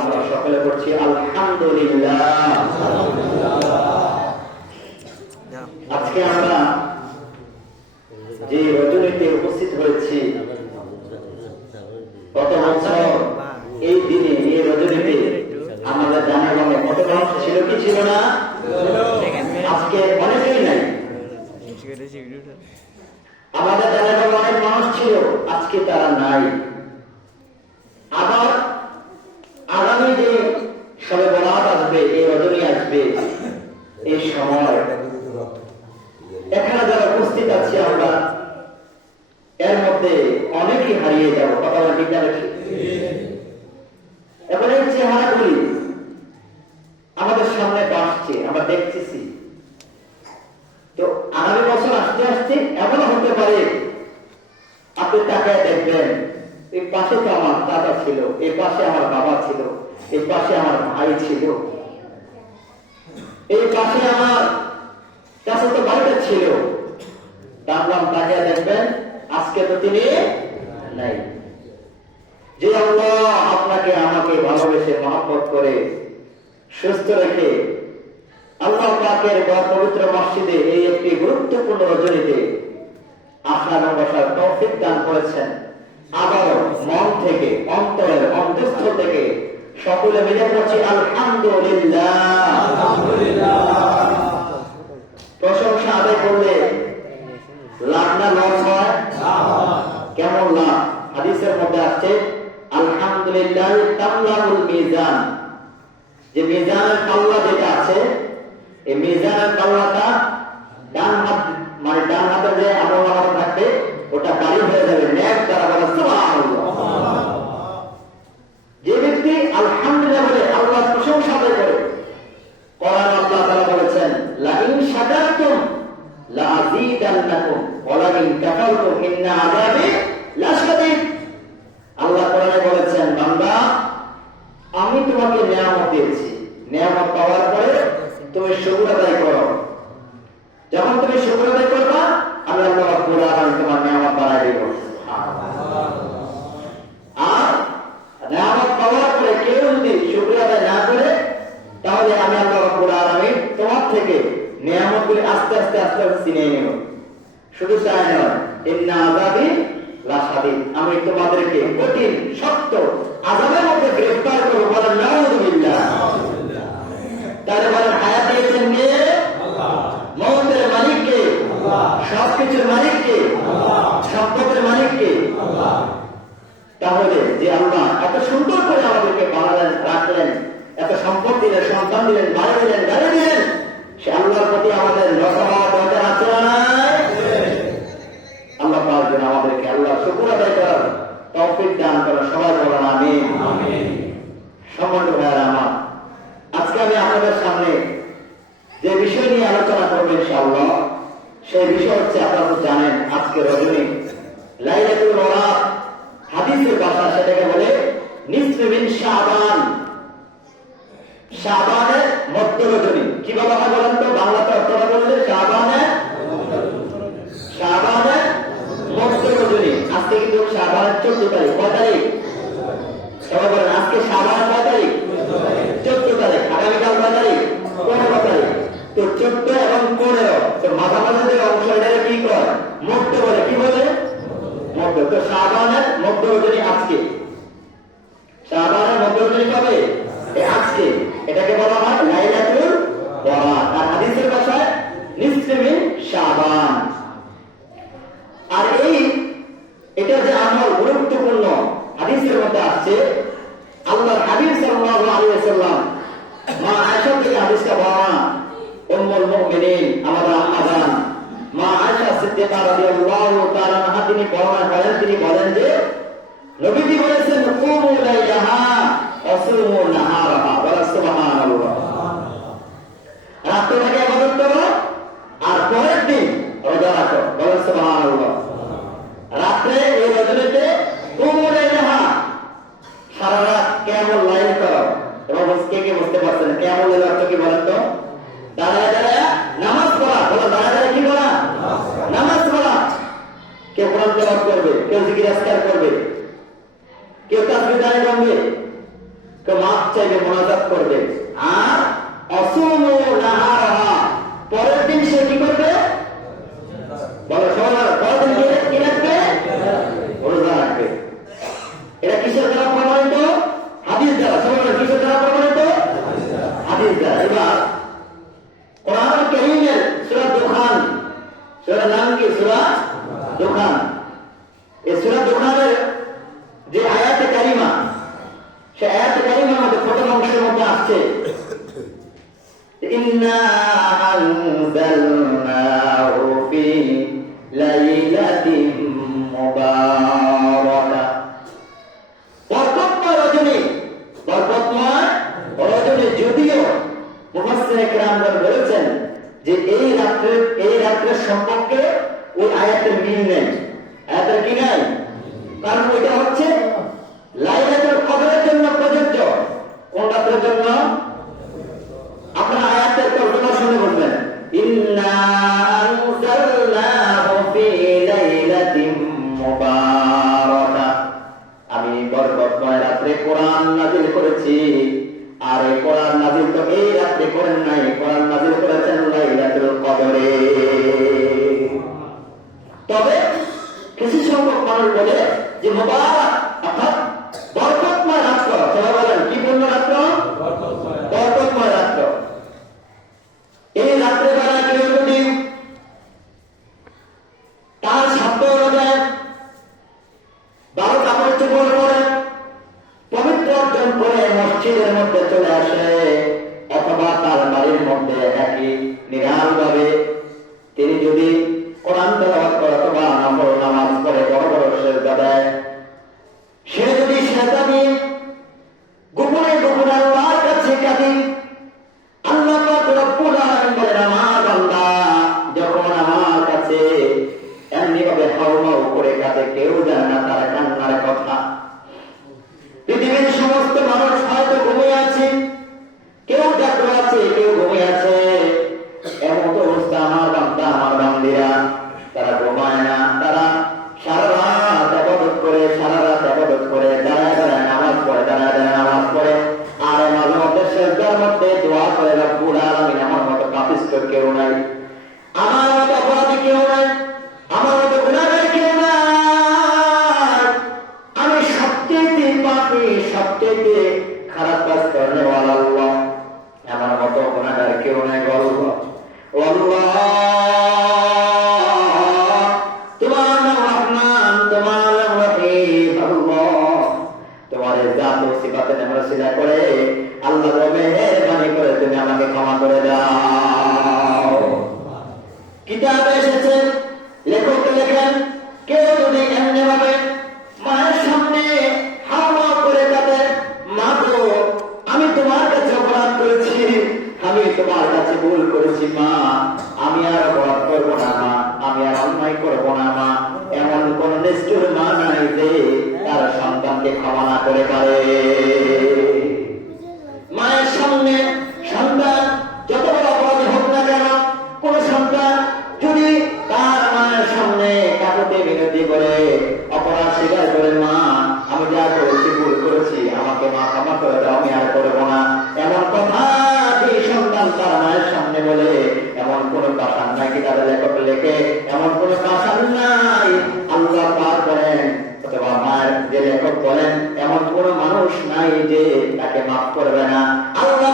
আমরা সকলে করছি আলহামদুলিল্লাহ। আজকে আমরা যে রজনীতে উপস্থিত হয়েছি, গত বছর এই দিনে এই রজনীতে আমাদের জানাগণে কত মানুষ ছিল কি ছিল না? আজকে অনেকেই নাই। আমাদের জানাগণে অনেক মানুষ ছিল, আজকে তারা নাই। আবার আগামী যে সবে বরাত আসবে, এই রজনী আসবে, এই সময় এখানে যারা উপস্থিত আছি আমরা, এর মধ্যে অনেকেই হারিয়ে যাবো। কথা বলা ঠিক না? এখন এই চেহারাগুলি আমাদের সামনে আসছে, আমরা দেখতেছি। তো আগামী বছর আসতে আসতে এমন হতে পারে আপনি তাকায় দেখবেন, এই পাশে তো আমার দাদা ছিল, এই পাশে আমার বাবা ছিল, এই পাশে আমার ভাই ছিল, এই পাশে আমার চাচাতো ভাইটা ছিল। দাম তাকিয়ে দেখবেন আজকে তো তিনি নাই। যে আল্লাহ আপনাকে আমাকে ভালোবেসে মহব্বত করে সুস্থ রেখে আল্লাহ পাকের পবিত্র মসজিদে এই একটি গুরুত্বপূর্ণ রজনীতে আসার বসার তৌফিক দান করেছেন, আবারও মন থেকে, অন্তরের অন্তঃস্থল থেকে সকলে মিলে পড়ছি আলহামদুলিল্লাহ। প্রশংসা আদায় করলে লাভ না লস হয়? কেমন লাভ? হাদিসের মধ্যে আসছে আলহামদুলিল্লাহ তামলাউল মিজান, যে মিজানের পাল্লা যেটা আছে, এই মিজানের পাল্লাটা ডান হাত, মানে ডান হাতে যে আমল নামা থাকবে ওটা বাড়ি হয়ে যাবে নেক দ্বারা। বলে সুবহানাল্লাহ। যে ব্যক্তি আলহামদুলিল্লাহ বলে আল্লাহর প্রশংসা করে, কোরআন আল্লাহ তাআলা বলেছেন লা ইন শাকারতুম লা আযীদান্নাকুম ওয়া লা ইন কাফারতুম ইন্না আযাবি লাশাদীদ। আল্লাহ কোরআনে বলেছেন, বান্দা আমি তোমাকে নিয়ামত দিয়েছি, নিয়ামত পাওয়ার পরে তুমি শুকর আদায় করো। যখন তুমি শুকর আদায় করবা, আমি আল্লাহ রাব্বুল আলামিন তোমার নিয়ামত বাড়ায় দেব। আর নিয়ামত পাওয়ার পরে কেউ যদি শুকর আদায় না করে, তাহলে আমি আল্লাহ রাব্বুল আলামিন তোমার থেকে নিয়ামতগুলি আস্তে আস্তে আস্তে আস্তে ছিনিয়ে নেব। শুধু তাই নয়, ইন্না আযাবি লাশাদীদ, আমি তোমাদেরকে কঠিন শক্ত আযাবের মধ্যে গ্রেফতার করব। বলেন নাউযুবিল্লাহ। তাহলে বলেন হায়াত দিয়েছেন কে? আল্লাহ। মওতের মালিক কে? আল্লাহ। সবকিছুর মালিক কে? আল্লাহ। সম্পদের মালিক কে? আল্লাহ। তাহলে যে আল্লাহ এত সুন্দর করে আমাদেরকে বানালেন, রাখলেন, এত সম্পদ দিলেন, সন্তান দিলেন, বাড়ি দিলেন, গাড়ি দিলেন, সে আল্লাহর প্রতি আমাদের লজ্জা হওয়া দরকার আছে না নাই? আল্লাহ পাক যেন আমাদেরকে আল্লাহ শুকর আদায় করার তৌফিক দান করেন। সবাই বলেন আমিন। সম্মানিত ভাইয়েরা আমার, আজকে আমি আপনাদের সামনে যে বিষয় নিয়ে আলোচনা করবো ইনশাআল্লাহ, সেই বিষয় হচ্ছে, আপনারা তো জানেন আজকে রজনী লাইলাতুল রাত, হাদিসের ভাষা সেটাকে বলে নিসফু মিন শাবান, শাবানের মধ্য রজনী। কি বলা হয় বলেন তো, বাংলাতে অর্থটা বললে শাবানের মধ্য রজনী। আজকে কিন্তু শাবানের 14 তারিখ। কয় তারিখ? সবাই বলেন আজকে শাবানের কয় তারিখ? 14 তারিখ। আগামীকাল কয় তারিখ? 15 তারিখ। তো 14 এবং 15, তো মাঝামাঝি যে অংশ এটাকে কি কয়? মধ্য বলে। কি বলে? মধ্য। তো শাবানের মধ্য রজনী আজকে। শাবানের মধ্য রজনী কবে? আজকে। এটাকে বলা হয় লাইলাতুল বরাত, আর হাদিসের ভাষায় নিসফু মিন শাবান। আর এটা যে আমল গুরুত্বপূর্ণ, হাদিসের মধ্যে আসছে, আল্লাহর হাবিব সাল্লাল্লাহু আলাইহি ওয়াসাল্লাম মা আয়েশা থেকে হাদিসটা বর্ণনা, উম্মুল মুমিনিন আমাদের আম্মা জান মা আয়েশা সিদ্দিকা রাদিয়াল্লাহু তাআলা আনহা তিনি বর্ণনা করেন, তিনি বলেন যে নবীজি বলেছেন কুমু লাইলাহা ওয়া সুমু নাহারাহা। বলা সুবহানাল্লাহ। রাতটাকে ইবাদত করো আর পরের দিন রোজা রাখো। বলা সুবহানাল্লাহ। রাতে এই রজনীতে কুমু লাইলাহা, সারা রাত কিয়ামুল লাইল করো। এবং কে বুঝতে পারছেন কিয়ামুল লাইল অর্থ কি বলেন তো? দাঁড়ায় দাঁড়ায় নামাজ পড়া। বলো দাঁড়ায় দাঁড়ায় কি বলা? নামাজ পড়া। কেউ কোরআন তেলাওয়াত করবে, কেউ জিকির আজকার করবে, কেউ তাসবিহ দাঁড়িয়ে করবে, কেউ মাফ চাইবে, মোনাজাত করবে। আর অসুমু নাহারাহা, পরের দিন সে কি করবে? বলো সবাই, পরের দিন কি রাখবে? রোজা রাখবে। এটা কিসের দ্বারা প্রমাণিত? হাদিস দ্বারা। সবাই কিসের দ্বারা প্রমাণিত? হাদিস দ্বারা। এবার কোরআন কারীমের সূরা দুখান, সূরার নাম কি? সূরা দুখান। এই সূরা দুখানের যে আয়াতে কারিমা, সে আয়াতে কারিমার মধ্যে প্রথম অংশের মধ্যে আসছে ইন্না আনজালনাহু ফি লাইলাতিন মুবারাকা। বরকতময় রজনী, বরকতময় রজনী। যদিও মুফাসসিরে কেরামগণ বলেছেন যে এই রাত্রের সম্পর্কে ওই আয়াতের মিল নেই। আয়াতের কি নাই? কারণ ওইটা হচ্ছে লাইলাতুল কদরের জন্য প্রযোজ্য। কোন রাতের জন্য? আপনারা আয়াতের তর্জমা শুনে বলবেন, ইন্না আনজালনাহু ফি লাইলাতিন মুবারাকা। আমি বরকতময় রাতে কোরআন নাযিল করেছি। আর এই কোরআন নাযিল তো এই রাতে করেন নাই, কোরআন নাযিল করেছেন লাইলাতুল কদরে। তবে কিছু সংখ্যক মানুষ বলে যে মুবারক অর্থাৎ বরকতময় রাত্র। সবাই বলেন কি পূর্ণ রাত্র? বরকতময় রাত্র। এই রাত্রে বেলা কেউ যদি তার শব্দ অনুযায়ী 12 কাপড় চোপড় পরে পবিত্র অর্জন করে মসজিদের মধ্যে চলে আসে, অথবা তার বাড়ির মধ্যে একই নিরাল ভাবে তিনি যদি কোরআন তেলাওয়াত করে অথবা নামাজ পড়ে, বড় বড় সেজদা দেয়, সে যদি সেজদা দিয়ে গোপনে গোপনে আল্লাহর কাছে কাঁদে, আল্লাহ পাক রব্বুল আলামিন বলেন আমার বান্দা যখন আমার কাছে এমনি ভাবে হাউমাউ করে কাঁদে, কেউ জানে না তার কান্নার কথা। পৃথিবীর সমস্ত মানুষ হয়তো ঘুমিয়ে আছে, কেউ জাগ্রত আছে, কেউ ঘুমিয়ে আছে। এমন তো অবস্থা আমার বান্দা আমার বান্দিরা তারা ঘুমায় না, তারা সারা রাত ইবাদত করে, সারা রাত ইবাদত করে, দাঁড়ায় দাঁড়ায় নামাজ পড়ে, দাঁড়ায় দাঁড়ায় নামাজ পড়ে, আর মাঝে মধ্যে সেজদার মধ্যে দোয়া করে রব্বুল আলামিন আমার মতো পাপিষ্ঠ কেউ নাই, আমার মতো অপরাধী কেউ নাই, আমার মতো গুনাহগার কেউ নাই, আমি সবচেয়ে পাপী, সবচেয়ে খারাপ কাজ করনে ওয়ালা আল্লাহ, আমার মতো গুনাহগার কেউ নাই। বলব আল্লাহ তোমার নাম রহমান, তোমার নাম রহিম। আল্লাহ তোমার জাত ও সিফাতে নমস্কার করে আল্লাহ মেহেরবানি করে তুমি আমাকে ক্ষমা করে দাও। কিতাবে এসেছে লেখক লেখেন কেউ যদি এমনি নিষ্ঠুর মা নাই যে তার সন্তানকে ক্ষমা না করে পারে। মায়ের সামনে সন্তান যত বড় অপরাধী হোক না কেন, কোন সন্তান যদি তার মায়ের সামনে কাকুতি বিনতি করে অপরাধ স্বীকার করে, মা আমি যা করেছি ভুল করেছি, আমাকে মা ক্ষমা করে দাও, আমি আর করবো না, এমন কথা যে সন্তান তার মায়ের সামনে বলে, এমন কোন কাসান নাই কিতাবে লেখক লেখে, এমন কোন কাসান নাই আল্লাহ পাক বলেন অথবা মায়ের যে লেখক বলেন এমন কোন মানুষ নাই যে তাকে মাফ করবে না। আল্লাহ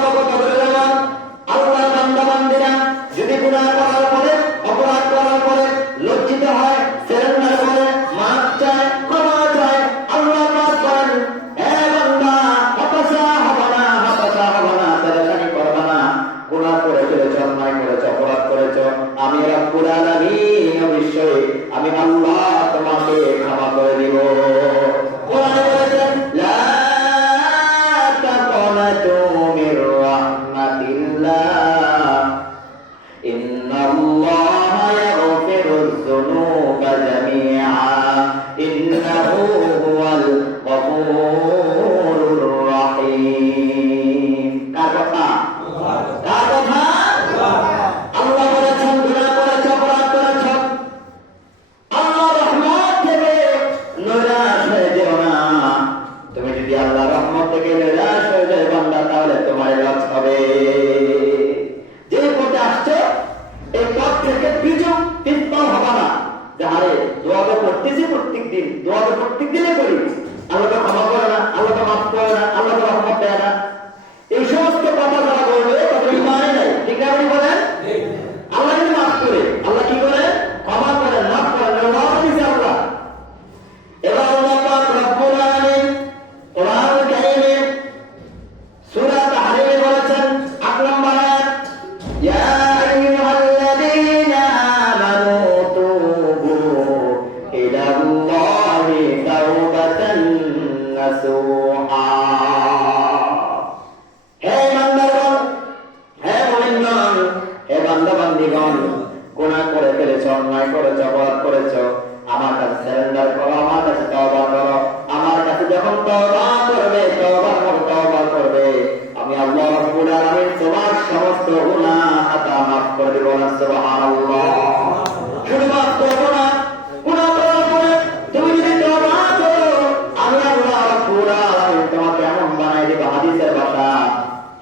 আল্লাহ বান্দা বান্দিরা যদি গুনাহ করার পরে অপরাধ করার পরে লজ্জিত হয়, সারেন্ডার করে মাফ চায়, ক্ষমা চায়, আল্লাহ পাক বলেন হে বান্দা হতাশা হবে না, হতাশা হবে না, পেরেশানি করবে না। গুনাহ করে ফেলেছ, অন্যায় করেছ, অপরাধ করেছ, আমি রব্বুল আলামিন অবশ্যই আমি আল্লাহ তোমাকে ক্ষমা করে দিব। কোরআনে বলেছেন লা তাকনাতু মির রাহমাতিল্লাহ ইন্নাল্লাহা ইয়াগফিরুয যুনুবা জামিআ ইন্নাহু হুয়াল গফুরুর রাহিম। কার কথা? কার কথা? আল্লাহ বলেছেন গুনাহ করেছ, অপরাধ করেছ, আল্লাহ রহমত থেকে নৈরাশ হয়ে যেও না। তুমি যদি আল্লাহ রহমত থেকে নৈরাশ হয়ে যায় বান্দা, তাহলে তোমার লস হবে। যে পথে আসছে এই পথ থেকে পিছপা হবে না। যাহারে দোয়া করতেছি প্রত্যেক দিন, দোয়া প্রত্যেক দিনে করি, আল্লাহকে ক্ষমা করে না, আল্লাহকে মাফ করে না, আল্লাহকে রহমত দেয় না, এই সমস্ত কথা যারা বলবে তাদের ইমানই নাই। ঠিক না? আপনি বলেন আল্লাহ কিন্তু মাফ করে, আল্লাহ কি করে? ক্ষমা করেন, মাফ করেন, মাফ দিয়েছে আল্লাহ। এবার আল্লাহ পাক রব্বুল আলামিন কোরআনুল কারীমে সূরা তাহরীমে বলেছেন ৮ নম্বর আয়াত, ইয়া আইয়ুহাল্লাযীনা আমানু তুবু ইলাল্লাহি তাওবাতান নাসুহা। হে ইমানদারগণ, হে মুমিনগণ, হে বান্দা বান্দীগণ, গুনাহ করে ফেলেছ, অন্যায় করেছ, অপরাধ করেছ, আমার কাছে সারেন্ডার করো, আমার কাছে তওবা করো। আমার কাছে যখন তওবা করবে, তওবা করবে, আমি আল্লাহ রাব্বুল আলামিন তোমার সমস্ত গুনাহ খাতা মাফ করে দেব। সুবহানাল্লাহ। শুধু মাফ করব না, গুনাহ করার পরে তুমি যদি তওবা করো, আমি আল্লাহ রাব্বুল আলামিন তোমাকে এমন বানাই দেব।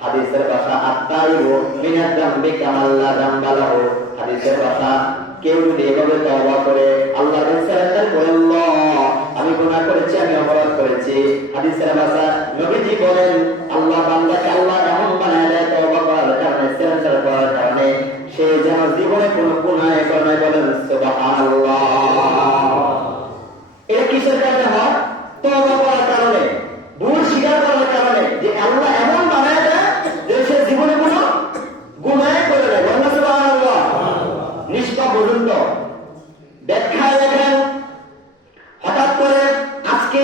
হাদিসের ভাষা আত্তাইবু মিনাজ যামবি কামাল লা যামবা লাহু। হাদিসের ভাষা, কেউ যদি এভাবে তওবা করে, আল্লাহর কাছে সারেন্ডার করে, আল্লাহ আমি গুনাহ করেছি, আমি অপরাধ করেছি, হাদিসের ভাষা নবীজি বলেন আল্লাহ বান্দাকে আল্লাহ এমন বানায় দেয় তওবা করার কারণে, সারেন্ডার করার কারণে, সে যেন জীবনে কোনো গুনাহ করে নাই। বলেন সুবহানাল্লাহ। এটা কিসের কারণে হয়? তওবা করার কারণে, ভুল স্বীকার করার কারণে, যে আল্লাহ এমন বানায় দেয় যে সে জীবনে কোনো গুনাহ করে নাই। বলেন সুবহানাল্লাহ। নিষ্পাপ পর্যন্ত ব্যাখ্যায় দেখেন, হঠাৎ করে আজকে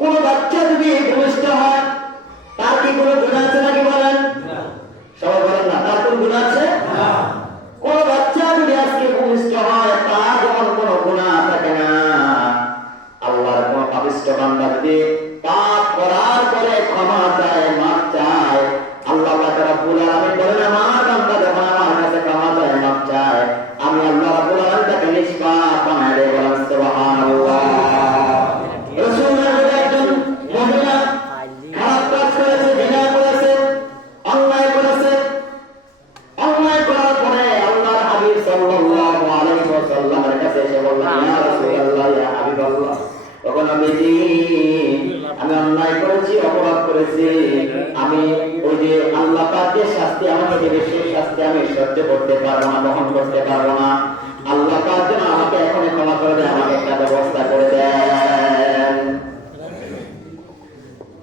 কোন বাচ্চা যদি ভূমিষ্ঠ হয়, তার কি কোনো গুনাহ আছে নাকি? বলেন সবাই বলেন না, তার কোন গুনাহ আছে? কোন বাচ্চা যদি আজকে ভূমিষ্ঠ হয়, তার যেমন কোনো গুনাহ থাকে না। আল্লাহর কোন পাপিষ্ঠ বান্দা যদি পাপ করার পরে ক্ষমা চায়, মাফ চায়, আল্লাহ পাক রব্বুল আলামিন বলেন আমার বান্দা যখন আমার কাছে ক্ষমা চায়, মাফ চায়, আমি আল্লাহ রাব্বুল আলামিন তাকে নিষ্পাপ বানায় দেব। বলেন সুবহানাল্লাহ। রাসূলুল্লাহ একজন মহিলা খারাপ কাজ করেছে, জিনা করেছে, অন্যায় করেছে, অন্যায় করার পরে আল্লাহর হাবিব সাল্লাল্লাহু আলাইহি ওয়াসাল্লামের কাছে এসে বললেন, ইয়া রাসূলুল্লাহ, ইয়া হাবিবাল্লাহ, তখন নবীজি আমি অন্যায় করেছি, অপরাধ করেছি, আমি ওই যে আল্লাহ পাক যে শাস্তি আমাকে দেবে, সেই শাস্তি আমি সহ্য করতে পারবো না, বহন করতে পারবো না। আল্লাহ পাক যেন আমাকে এখনই ক্ষমা করে দেন, আমাকে একটা ব্যবস্থা করে দেন।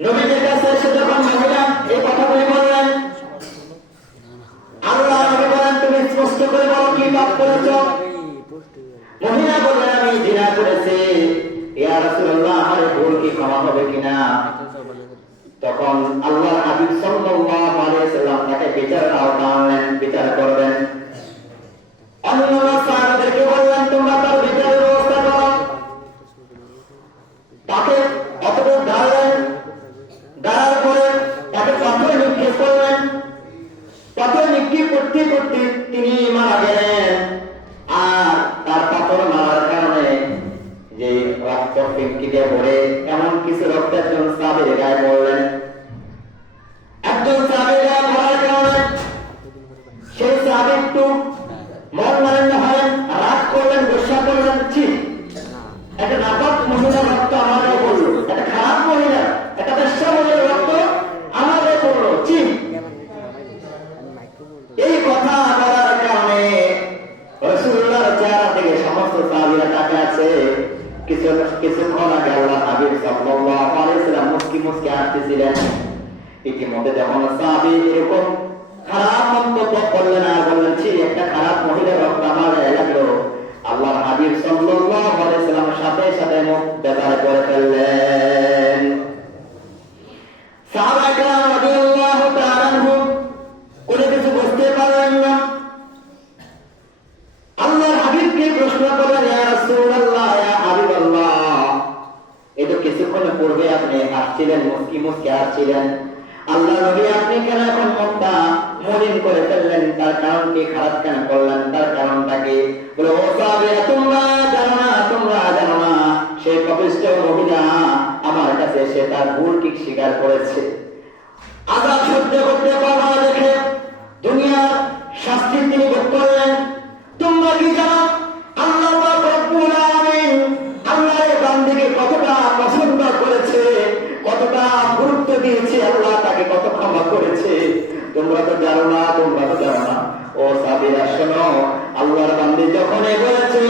নবীজির কাছে এসে যখন মহিলা এই কথাগুলি বললেন, আল্লাহ নবী বলেন তুমি স্পষ্ট করে বলো কি পাপ করেছ। মহিলা বললেন আমি জিনা করেছি, ইয়া রাসূলুল্লাহ আমার ভুল কি ক্ষমা হবে কিনা? তখন আল্লাহর হাবিব সাল্লাল্লাহু আলাইহি ওয়াসাল্লাম তাকে বিচারের আওতায় আনলেন, বিচার করবেন। অন্যান্য সাহাবাদেরকে বললেন তোমরা তার বিচারের ব্যবস্থা করো। রক্ত ফিনকি দিয়ে ভরে এমন কিছু রক্ত একজন সাহাবীর গায়ে পড়লেন। একজন সাহাবীর গায়ে পড়ার কারণে সেই সাহাবী একটু মন মালিন্য হলেন, রাগ করলেন, গোসা করলেন। ঠিক একটা নাপাক মহিলার রক্ত আমার গায়ে পড়লো, একটা খারাপ মহিলা, একটা বেশ্যা মহিলার রক্ত আমার গায়ে পড়লো। ঠিক এই কথা বলার কারণে রাসূলুল্লাহর চেহারা থেকে সমস্ত সাহাবীরা তাকিয়ে আছে। কিছুক্ষণ আগে আল্লাহর হাবিব সাল্লাল্লাহু আলাইহি ওয়াসাল্লাম মুস্কি মুস্কি হাসতেছিলেন। ইতিমধ্যে যখন সাহাবী এরকম খারাপ মন্তব্য করলেন আর বললেন, ছি একটা খারাপ মহিলার রক্ত আমার গায়ে লাগলো, আল্লাহর হাবিব সাল্লাল্লাহু আলাইহি ওয়াসাল্লাম সাথে সাথে মুখ বেজার করে ফেললেন। সাহাবায়ে কেরাম রাদিয়াল্লাহু তাআলা আনহুম কোনো কিছু বুঝতে পারলেন না। আল্লাহর হাবিবকে প্রশ্ন করলেন, ইয়া রাসূলুল্লাহ, ইয়া হাবিবাল্লাহ, এই তো কিছুক্ষণ পূর্বে আপনি হাসছিলেন, মুস্কি মুস্কি হাসছিলেন, আল্লাহ নবী আপনি কেন এখন মুখটা মলিন করে ফেললেন? তার কারণ কি? খারাপ কেন করলেন? তার কারণটা কি? বলে, ও সাহাবীরা, তোমরা জানো না, তোমরা জানো না, সেই পাপিষ্ঠ মহিলা আমার কাছে এসে তার ভুল ঠিক স্বীকার করেছে। আযাব সহ্য করতে পারা দেখে দুনিয়ার শাস্তি তিনি ভোগ করলেন। তোমরা কি জানো আল্লাহ পাক রব্বুল আলামিন আল্লাহর বান্দাকে কতটা পছন্দ করেছে, কতটা গুরুত্ব দিয়েছে, আল্লাহ তাকে কত ক্ষমা করেছে? তোমরা তো জানো না, তোমরা তো জানো না। ও সাহাবীরা শোনো, আল্লাহর বান্দা যখন বলেছে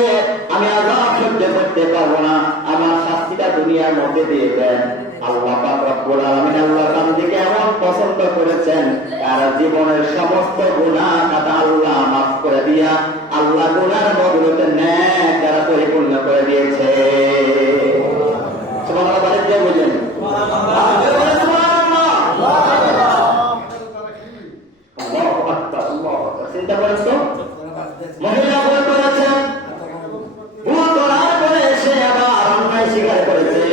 আমি আযাব সহ্য করতে পারবো না, আমার শাস্তিটা দুনিয়ার মধ্যে দিয়ে দেন, আল্লাহ পাক রব্বুল আলামিন আল্লাহর বান্দাকে এমন পছন্দ করেছেন, তার জীবনের সমস্ত গুনাহ খাতা আল্লাহ মাফ করে দিয়া আল্লাহ গুনার বদলতে নেক দ্বারা পরিপূর্ণ করে দিয়েছে। সুবহানাল্লাহ, বলেন যে বুঝেন চিন্তা করেন তো, মহিলা ভুল করেছেন, ভুল করার পরে সে আবার অন্যায় স্বীকার করেছে,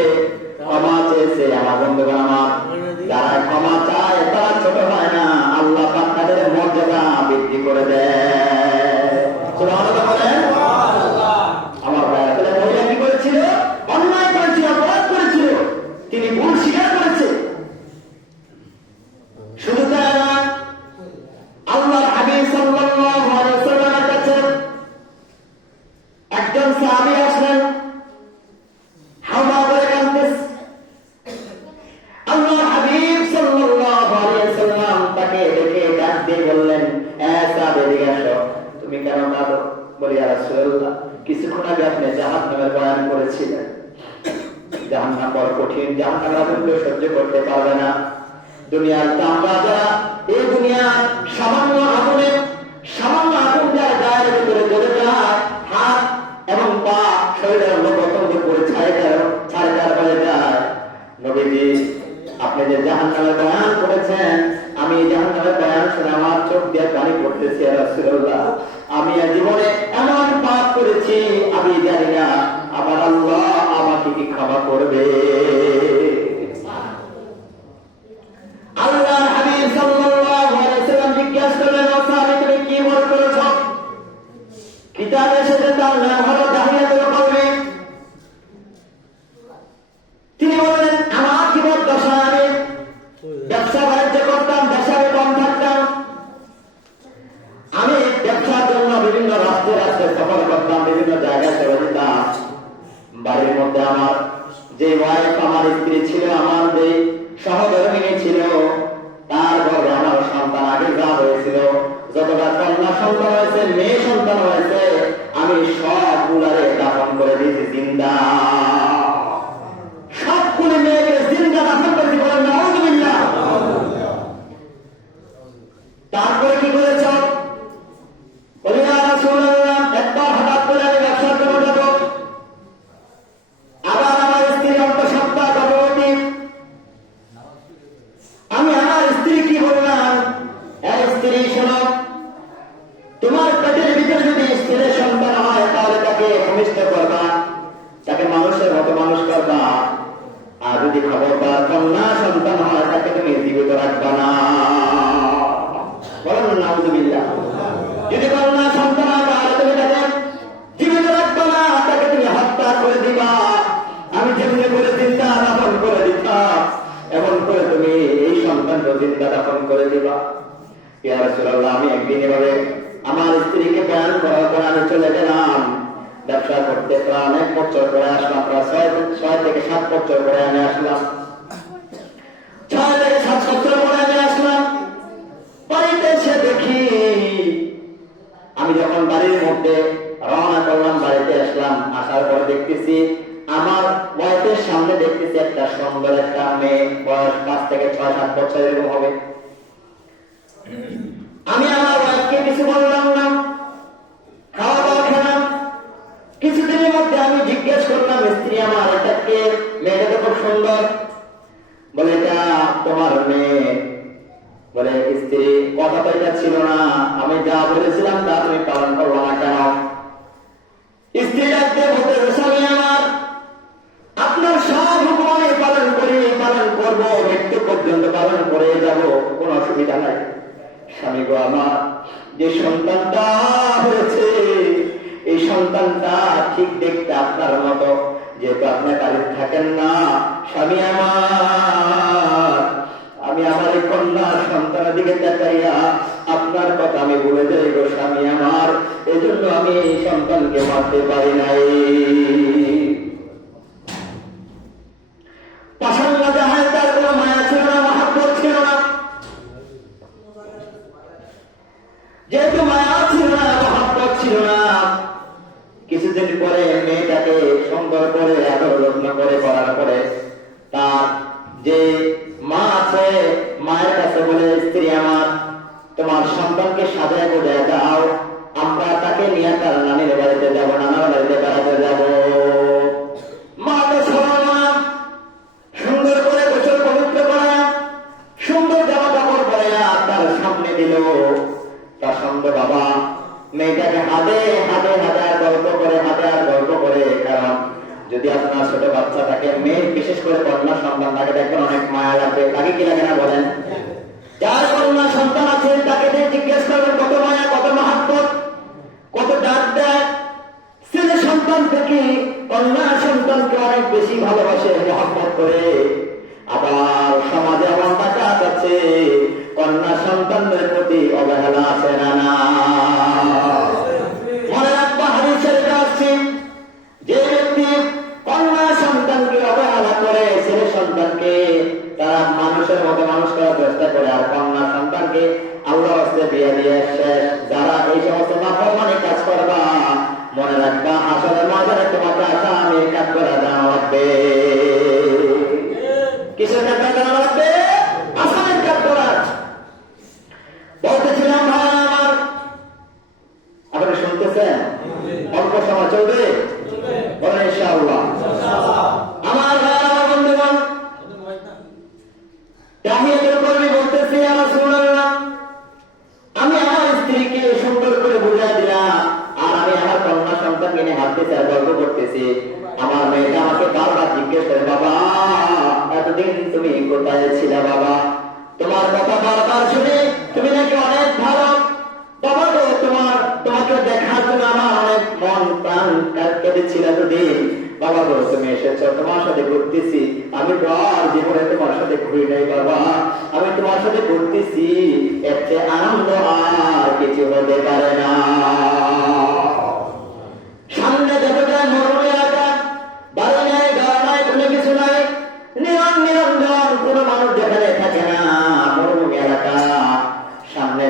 ক্ষমা চেয়েছে। আমার বন্ধুগণ, আমার যারা ক্ষমা চায় তারা ছোট হয় না, আল্লাহ পাক তাদের মর্যাদা বৃদ্ধি করে দেয়। সুবহানাল্লাহ বলেন। আমার ভাইরা, তাহলে মহিলা কি করেছিল? অন্যায় করেছিল, অপরাধ করেছিল, তিনি ভুল স্বীকার করেছে। শুধু তাই না, আল্লাহর হাবিব সাল্লাল্লাহু আলাইহি ওয়াসাল্লামের কাছে একজন সাহাবী আসলেন, হাওয়া করে কাঁদতেছে। আল্লাহর হাবিব সাল্লাল্লাহু আলাইহি ওয়াসাল্লাম তাকে দেখে ডাক দিয়ে বললেন, এ সাহাবী, এদিকে আসো। তুমি কেন কাঁদো? বলি, ইয়া রাসূলুল্লাহ, কিছুক্ষণ আগে আপনি জাহান্নামের বয়ান করেছিলেন, জাহান্নাম বড় কঠিন, জাহান্নামের আগুন কেউ সহ্য করতে পারবে না। দুনিয়ার চামড়া যারা এই দুনিয়ার সামান্য আগুনে, সামান্য আগুন যার গায়ের ভিতরে জ্বলে যায়, হাত এবং পা শরীরের অঙ্গ-প্রত্যঙ্গ পড়ে ছাড়কার হয়ে যায়। নবীজি, আপনি যে জাহান্নামের বয়ান করেছেন, আমি জাহান্নামের বয়ান শুনে আমার চোখ দিয়ে পানি পড়তেছে। ইয়া রাসূলুল্লাহ, আমি জীবনে এমন পাপ করেছি আমি জানি না আমার আল্লাহ আমাকে কি ক্ষমা করবে। আল্লাহর হাবিব সাল্লাল্লাহু আলাইহি ওয়াসাল্লাম জিজ্ঞাসা করলেন, ও সাহাবী, তুমি কি ভুল করেছো? কিতাবে এসেছে তার নাম হলো দাহিয়াতুল কওমি। তিনি বললেন, আমার জীবন দশায় আমি ব্যবসা বাণিজ্য করতাম, দেশে কম থাকতাম, আমি ব্যবসার জন্য বিভিন্ন রাস্তায় রাস্তায় সফর করতাম, বিভিন্ন জায়গায় চলে যেতাম। বাড়ির মধ্যে আমার যে ওয়াইফ, আমার স্ত্রী ছিল, আমার যে সহধর্মিণী ছিল, তার ঘরে আমার সন্তান আগে যা হয়েছিল, যতটা কন্যা সন্তান হয়েছে, মেয়ে সন্তান হয়েছে, আমি সবগুলারে দাফন করে দিয়েছি জিন্দা। সবগুলি মেয়েকে জিন্দা দাফন করেছি, বলেন নাউযুবিল্লাহ। তারপরে কি করেছ? বলি, ইয়া রাসূলুল্লাহ, একবার হঠাৎ করে আমি ব্যবসার জন্য যাব, আবার আমার স্ত্রী অন্তঃসত্ত্বা গর্ভবতী। আমি আমার স্ত্রী কি বললাম, স্ত্রী শোনো, তোমার পেটের ভিতরে যদি স্ত্রীর সন্তান হয় তাহলে তাকে ভূমিষ্ঠ করবা, তাকে মানুষের মতো মানুষ করবা, আর যদি খবরদার কন্যা সন্তান হয় তাকে তুমি জীবিত রাখবা না। বলেন নাউযুবিল্লাহ। যদি কন্যা সন্তান হয় তাহলে তুমি তাকে জীবিত রাখবা না, তাকে তুমি হত্যা করে দিবা। জিন্দা দাফন করে দিবা। ইয়া রাসূলুল্লাহ, আমি একদিন এভাবে আমার স্ত্রীকে বয়ান করার পর আমি চলে গেলাম ব্যবসা করতে। প্রায় অনেক বছর করে আসলাম, প্রায় 6 থেকে 7 বছর করে আমি আসলাম। 6 থেকে 7 বছর পরে আমি আসলাম। বাড়িতে এসে দেখি, আমি যখন বাড়ির মধ্যে রওনা করলাম, বাড়িতে আসলাম, আসার পর দেখতেছি আমার ওয়াইফের সামনে দেখতেছি একটা সুন্দর একটা মেয়ে, বয়স 5 থেকে 6-7 বছর এরকম হবে। আমি আমার ওয়াইফকে কিছু বললাম না, খাওয়া দাওয়া খেলাম। কিছুদিনের মধ্যে আমি জিজ্ঞেস করলাম, স্ত্রী আমার, এটা কে? মেয়েটা তো খুব সুন্দর। বলে, এটা তোমার মেয়ে। বলে, স্ত্রী, কথা তো এটা ছিল না, আমি যা বলেছিলাম তা তুমি পালন করবো না কেন? স্ত্রী ডাকতে বলতে, স্বামী আমার, আপনার সব হুকুম আমি পালন করি, পালন করবো, মৃত্যু পর্যন্ত পালন করে যাব, কোন অসুবিধা নাই। স্বামী গো আমার, যে সন্তানটা হয়েছে এই সন্তানটা ঠিক দেখতে আপনার মতো, যেহেতু আপনার বাড়িতে থাকেন না। স্বামী আমার, আমি আমার এই কন্যা সন্তানের দিকে তাকাইয়া আপনার কথা আমি বলে যাই গো স্বামী আমার, এই জন্য আমি এই সন্তানকে মারতে পারি নাই। পাষাণ্য জাহাজ, তার কোনো মায়া ছিল না, মহাব্বত ছিল না। যেহেতু মায়া ছিল না, মহাব্বত ছিল না, কিছুদিন পরে মেয়েটাকে সুন্দর করে আদর যত্ন করে করার পরে তার যে মা আছে, মায়ের কাছে বলে, স্ত্রী আমার, তোমার সন্তানকে সাজায় বোঝায় দাও, আমরা তাকে নিয়ে তার নানির বাড়িতে যাবো, নানার বাড়িতে বেড়াতে যাবো। মা তো সরলাম, সুন্দর করে গোসল পবিত্র করা, সুন্দর জামা কাপড় পরাইয়া তার সামনে দিল। তার সঙ্গে বাবা মেয়েটাকে হাতে হাতে হাতে আর গল্প করে, হাতে আর গল্প করে। কারণ যদি আপনার ছোট বাচ্চা থাকে, মেয়ে বিশেষ করে কন্যা সন্তান থাকে, দেখবেন অনেক মায়া লাগবে, তাকে কি লাগে না বলেন? যার কন্যা সন্তান আছে তাকে জিজ্ঞেস করবেন কত মায়া, কত মহাব্বত, কত ডাক দেয়। ছেলে সন্তান থেকে কন্যা সন্তানকে অনেক বেশি ভালোবাসে, মহাব্বত করে। আবার সমাজে এমন টাকা আছে, কন্যা সন্তানদের প্রতি অবহেলা আছে না? না, মনে রাখবা, হাদিসের আসছে, যে ব্যক্তি কন্যা সন্তানকে অবহেলা করে, ছেলে সন্তানকে তারা মানুষের মতো মানুষ করার চেষ্টা করে, আর কন্যা সন্তানকে আল্লাহর রাস্তে বিয়ে দিয়ে শেষ। যারা এই সমস্ত নাফরমানি কাজ করবা, মনে রাখবা, আসলে মাঝারে তোমাকে আসামির কাজ করা দেওয়া লাগবে। কিসের কাজ করা লাগবে? আসামির কাজ করা। বলতেছিলাম ভাই আমার, আপনি শুনতেছেন? অল্প সময় চলবে, বলেন ইনশাআল্লাহ। আমার বন্ধুগণ, তাহিয়াতুল কলবি বলতেছি, ইয়া রাসূলুল্লাহ, আমি আমার স্ত্রীকে সুন্দর করে বুঝাই দিলাম, আর আমি আমার কন্যা সন্তানকে নিয়ে হাঁটতেছি আর গল্প করতেছি। আমার মেয়েটা আমাকে বারবার জিজ্ঞেস করে, বাবা এতদিন তুমি কোথায় ছিলে বাবা? তোমার কথা বারবার শুনে তুমি নাকি অনেক ভালো। বাবা গো, তোমাকে দেখার জন্য আমার অনেক মন প্রাণ কেঁদেছিল এতদিন। বাবা গো, তুমি এসেছো, তোমার সাথে ঘুরতেছি। আমি তো আর জীবনে তোমার সাথে ঘুরি নাই বাবা, আমি তোমার সাথে ঘুরতেছি, এর চেয়ে আনন্দ আর কিছু হতে পারে না। সামনে যতটা মরুমে এলাকা, বাড়ি নাই, গাড়ি নাই, কোনো কিছু নাই, নিরঞ্জন, কোনো মানুষ যেখানে থাকে না, মরুভূমি এলাকা। সামনে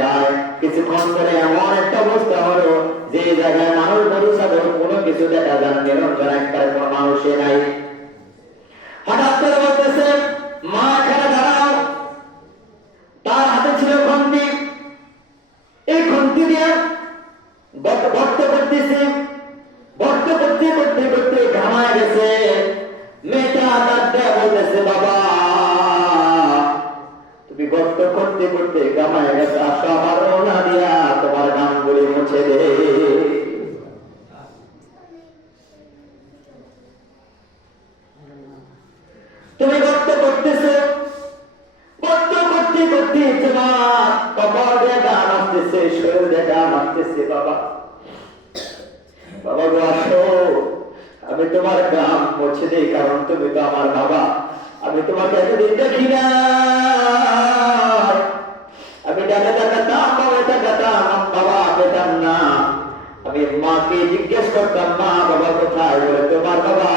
যায়, কিছুক্ষণ পরে এমন একটা অবস্থা হলো যে জায়গায় মানুষ, গরু ছাগল কোনো কিছু দেখা যায় না, নিরঞ্জন, একবারে কোনো মানুষে নাই। হঠাৎ করে বলতেছে, মা এখানে দাঁড়াও। তার হাতে ছিল খন্তি, এই খন্তি দিয়ে গর্ত করতেছে, গর্ত করতে করতে করতে ঘামায় গেছে। মেয়েটা ডাক দেয়া বলতেছে, বাবা তুমি গর্ত করতে করতে ঘামায় গেছে, আসো আমার রওনা দিয়া তোমার গামগুলি মুছে দে। তুমি গর্ত করতেছো, গর্ত করতে করতে তোমার কপাল দিয়ে গাম আসতেছে, শরীর দিয়ে গাম আসতেছে। বাবা বাবা গো, আসো, আমি তোমার গাম মুছে দিই, কারণ তুমি তো আমার বাবা, আমি তোমাকে এতদিন দেখি না, আমি ডানে তাকাতাম বাবা তাকাতাম, বাবা পেতাম না। আমি মাকে জিজ্ঞেস করতাম মা বাবা কোথায়, বলে তোমার বাবা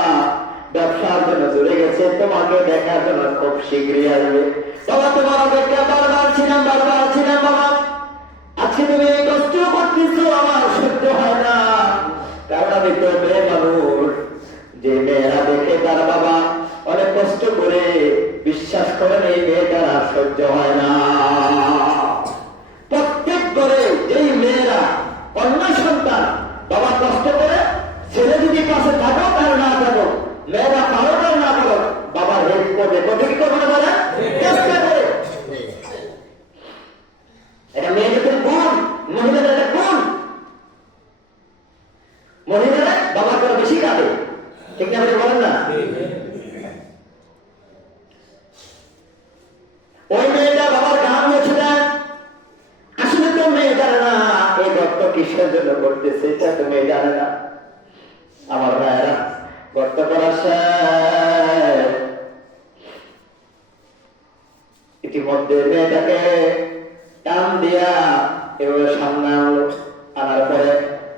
ব্যবসার জন্য চলে গেছে, তোমাকে দেখার জন্য খুব শীঘ্রই আসবে। বাবা তোমার অপেক্ষা বারবার ছিলাম বাবা, আজকে তুমি এই কষ্ট করতেছো আমার সহ্য হয় না, কারণ আমি তো মেয়ে মানুষ। যে মেয়েরা দেখে তার বাবা অনেক কষ্ট করে, বিশ্বাস করেন এই মেয়েটার আর সহ্য হয় না। প্রত্যেক ঘরে যেই মেয়েরা কন্যা সন্তান বাবা কষ্ট করে, ছেলে যদি পাশে থাকো তার না থাকো, মেয়েরা পারো তার না পারো, বাবার হেল্প করবে, কোথায় কি করবে বলে চেষ্টা করে। এটা মেয়েদের গুণ, মহিলাদের একটা গুণ। মহিলারা বাবার করে বেশি কাঁদে, ঠিক না বলেন না? ওই মেয়েটা বাবার গান মুছে দেন, আসলে তো মেয়ে জানে না এই গর্ত কিসের জন্য করতেছে, এটা তো মেয়ে জানে না। আমার ভাইয়েরা, গর্ত করা শেষ, ইতিমধ্যে মেয়েটাকে টান দিয়া এভাবে সামনে আনলো, আনার পরে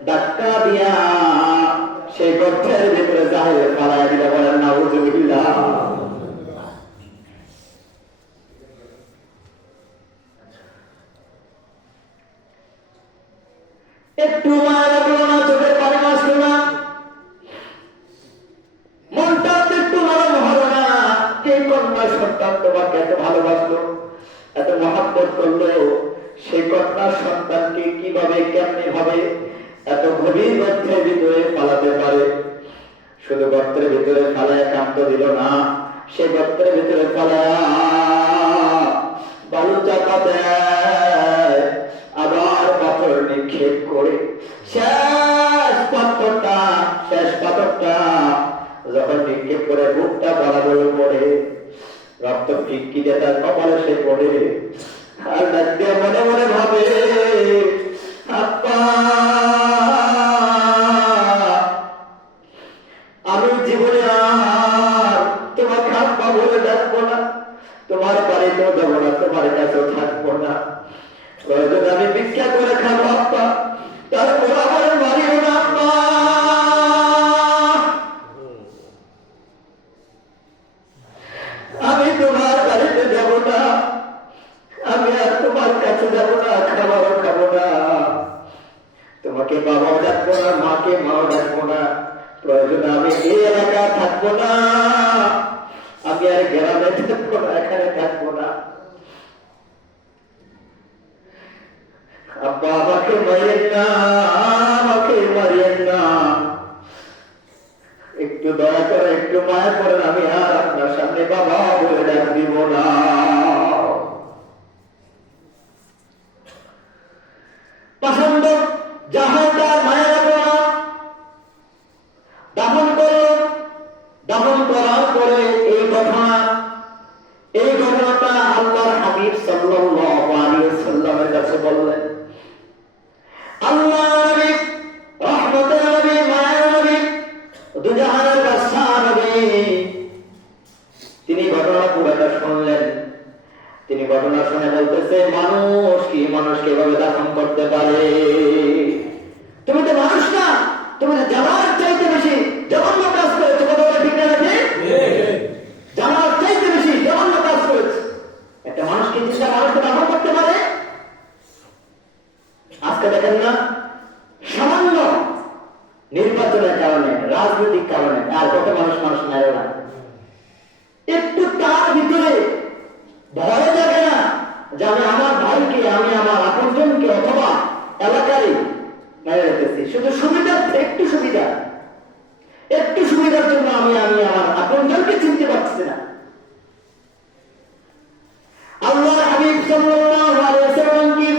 ধাক্কা দিয়া সেই গর্তের ভিতরে জাহেলে ফালাইয়া দিলে, বলেন নাউযুবিল্লাহ। একটু মায়া লাগলো না, চোখের পানি আসলো না, মনটা একটু নরম হলো না। কে কন্যা সন্তান তোমাকে এত ভালোবাসলো, এত মহাব্বত করলো, সেই কন্যা সন্তানকে কিভাবে কেমনি ভাবে এত গভীর গর্তের ভিতরে ফালাতে পারে? শুধু গর্তের ভিতরে ফালায় কান্ত দিল না, সে গর্তের ভিতরে ফালায় বালু চাপা দেয়, আবার পাথর নিক্ষেপ করে শেষ পাথরটা যখন নিক্ষেপ করে বুকটা বরাবর পড়ে, রক্ত ফিক্কি দিয়ে তার কপালে সে পড়ে, আর ডাক্তার মনে মনে ভাবে আব্বা আমি জীবনে আর তোমাকে আব্বা বলে ডাকবো না, তোমার বাড়িতেও যাবো না, তোমার কাছেও থাকবো না, প্রয়োজন আমি ভিক্ষা করে খাবো আব্বা, তারপর আমার বাড়িও না আব্বা। আমি তোমার বাড়িতে যাব না, আমি আর তোমার কাছে যাব না, খাবারও খাবো না, তোমাকে বাবাও ডাকবো না, মাকে মাও ডাকবো না, প্রয়োজন আমি এই এলাকা থাকবো না, আমি আর গ্রামে থাকবো না, এখানে থাকবো না। আব্বা আমাকে মারিয়েন না, আমাকে মারিয়েন না, একটু দয়া করে একটু মায়া করেন, আমি আর আপনার সামনে বাবা বলে ডাক দিব না। পছন্দ জাহাজদার মায়া লাগলো না, দাফন করল। দাফন করার পরে এই ঘটনাটা আল্লাহর হাবিব সাল্লাল্লাহু আলাইহি ওয়াসাল্লামের কাছে বললেন। আল্লাহর নবী, রহমতের নবী, মায়ার নবী, দুজাহানের বাদশাহ নবী, তিনি ঘটনা পুরোটা শুনলেন। তিনি ঘটনা শুনে বলতেছে, মানুষকে এভাবে দাফন করতে পারে? তুমি তো মানুষ না, তুমি তো জানার চাইতে বেশি জঘন্য কাজ করেছো, কথা বলে ঠিক না? জানার চাইতে বেশি জঘন্য কাজ করেছে। একটা মানুষকে চিন্তা মানুষকে দাফন করতে পারে? আজকে দেখেন না, সামান্য নির্বাচনের কারণে, রাজনৈতিক কারণে আর কত মানুষ মেরে না, একটু তার ভিতরে ভয় লাগে না যে আমি আমার ভাইকে, আমি আমার আপনজনকে অথবা এলাকারই মেরে রেখেছি, শুধু সুবিধার্থে, একটু সুবিধার জন্য আমি আমার আপনজনকে চিনতে পারছি না। আল্লাহর হাবিব সাল্লাল্লাহু আলাইহি ওয়াসাল্লাম কি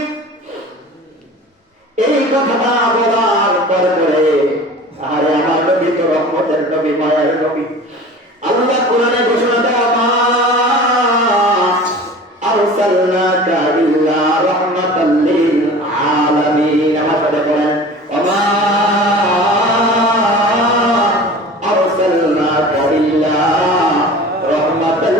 এই কথাটা বলার পরে, আরে আমার নবী তো রহমতের নবী, মায়ার নবী, আল্লাহ কোরআনে ঘোষণা দেওয়া, মা আরসালনাকা ইল্লা রাহমাতাল লিল আলামিন। আমার সাথে বলেন, ওমা আরসালনাকা ইল্লা রাহমাতাল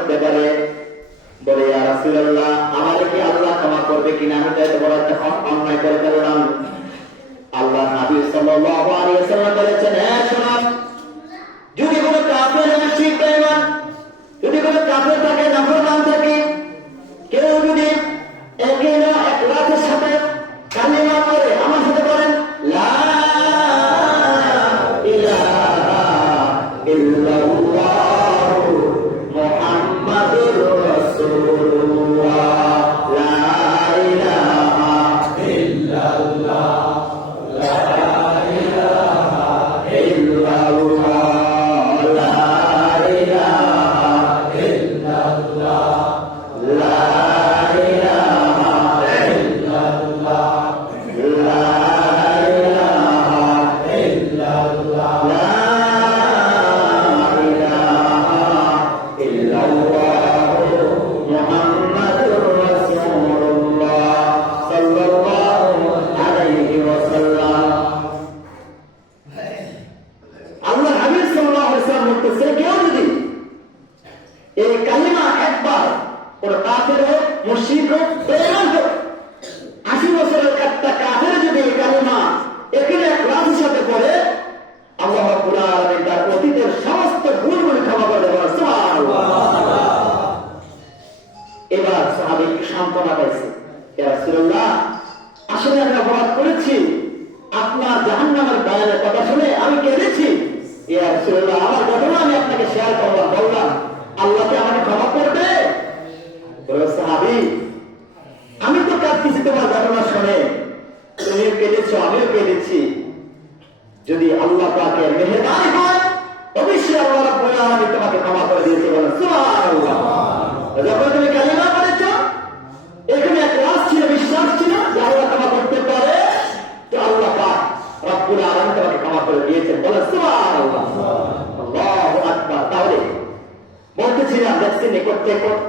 করতে পারে? বলে ইয়া রাসূলুল্লাহ, আমাকে কি আল্লাহ ক্ষমা করবে কিনা? আমি তো এত বড় একটা অন্যায় করে ফেললাম। আল্লাহ নবী সাল্লাল্লাহু আলাইহি ওয়াসাল্লাম বলেছেন, হ্যাঁ শোনো, যদি কোনো কাফের মুশরিক বেঈমান, যদি কোনো কাফের থাকে, নাফরমান থাকে, কেউ যদি একলাসের সাথে কালিমা পড়ে, আমার সাথে বলেন লা ইলাহা ইল্লাল্লাহ মুহাম্মাদুর রাসূলুল্লাহ, লা ইলাহা ইল্লাল্লাহ, লা ইলাহা ইল্লাল্লাহ, লা ইলাহা ইল্লাল্লাহ, লা সান্ত্বনা পাইছে। ইয়া রাসূলুল্লাহ, আসলে আমি অপরাধ করেছি, আপনার জাহান্নামের বয়ানের কথা শুনে আমি কেঁদেছি। ইয়া রাসূলুল্লাহ, আমার ঘটনা আমি আপনাকে শেয়ার করলাম, বললাম আল্লাহকে আমাকে ক্ষমা করবে? বলে সাহাবী, আমি তো কাঁদতেছি তোমার ঘটনা শুনে, তুমিও কেঁদেছো, আমিও কেঁদেছি। যদি আল্লাহ পাকের মেহেরবানি হয়, অবশ্যই আল্লাহ রাব্বুল আলামিন তোমাকে ক্ষমা করে দিয়েছে। বলে সুবহানাল্লাহ। যখন তুমি কালিমা পড়েছ, এখানে ইখলাস ছিল, বিশ্বাস ছিল যে আল্লাহ ক্ষমা করতে পারে, তো আল্লাহ পাক রব্বুল আলামিন তোমাকে ক্ষমা করে দিয়েছেন। বলে সুবহানাল্লাহ, আল্লাহু আকবার। তাহলে বলতেছিলাম, দেখছেন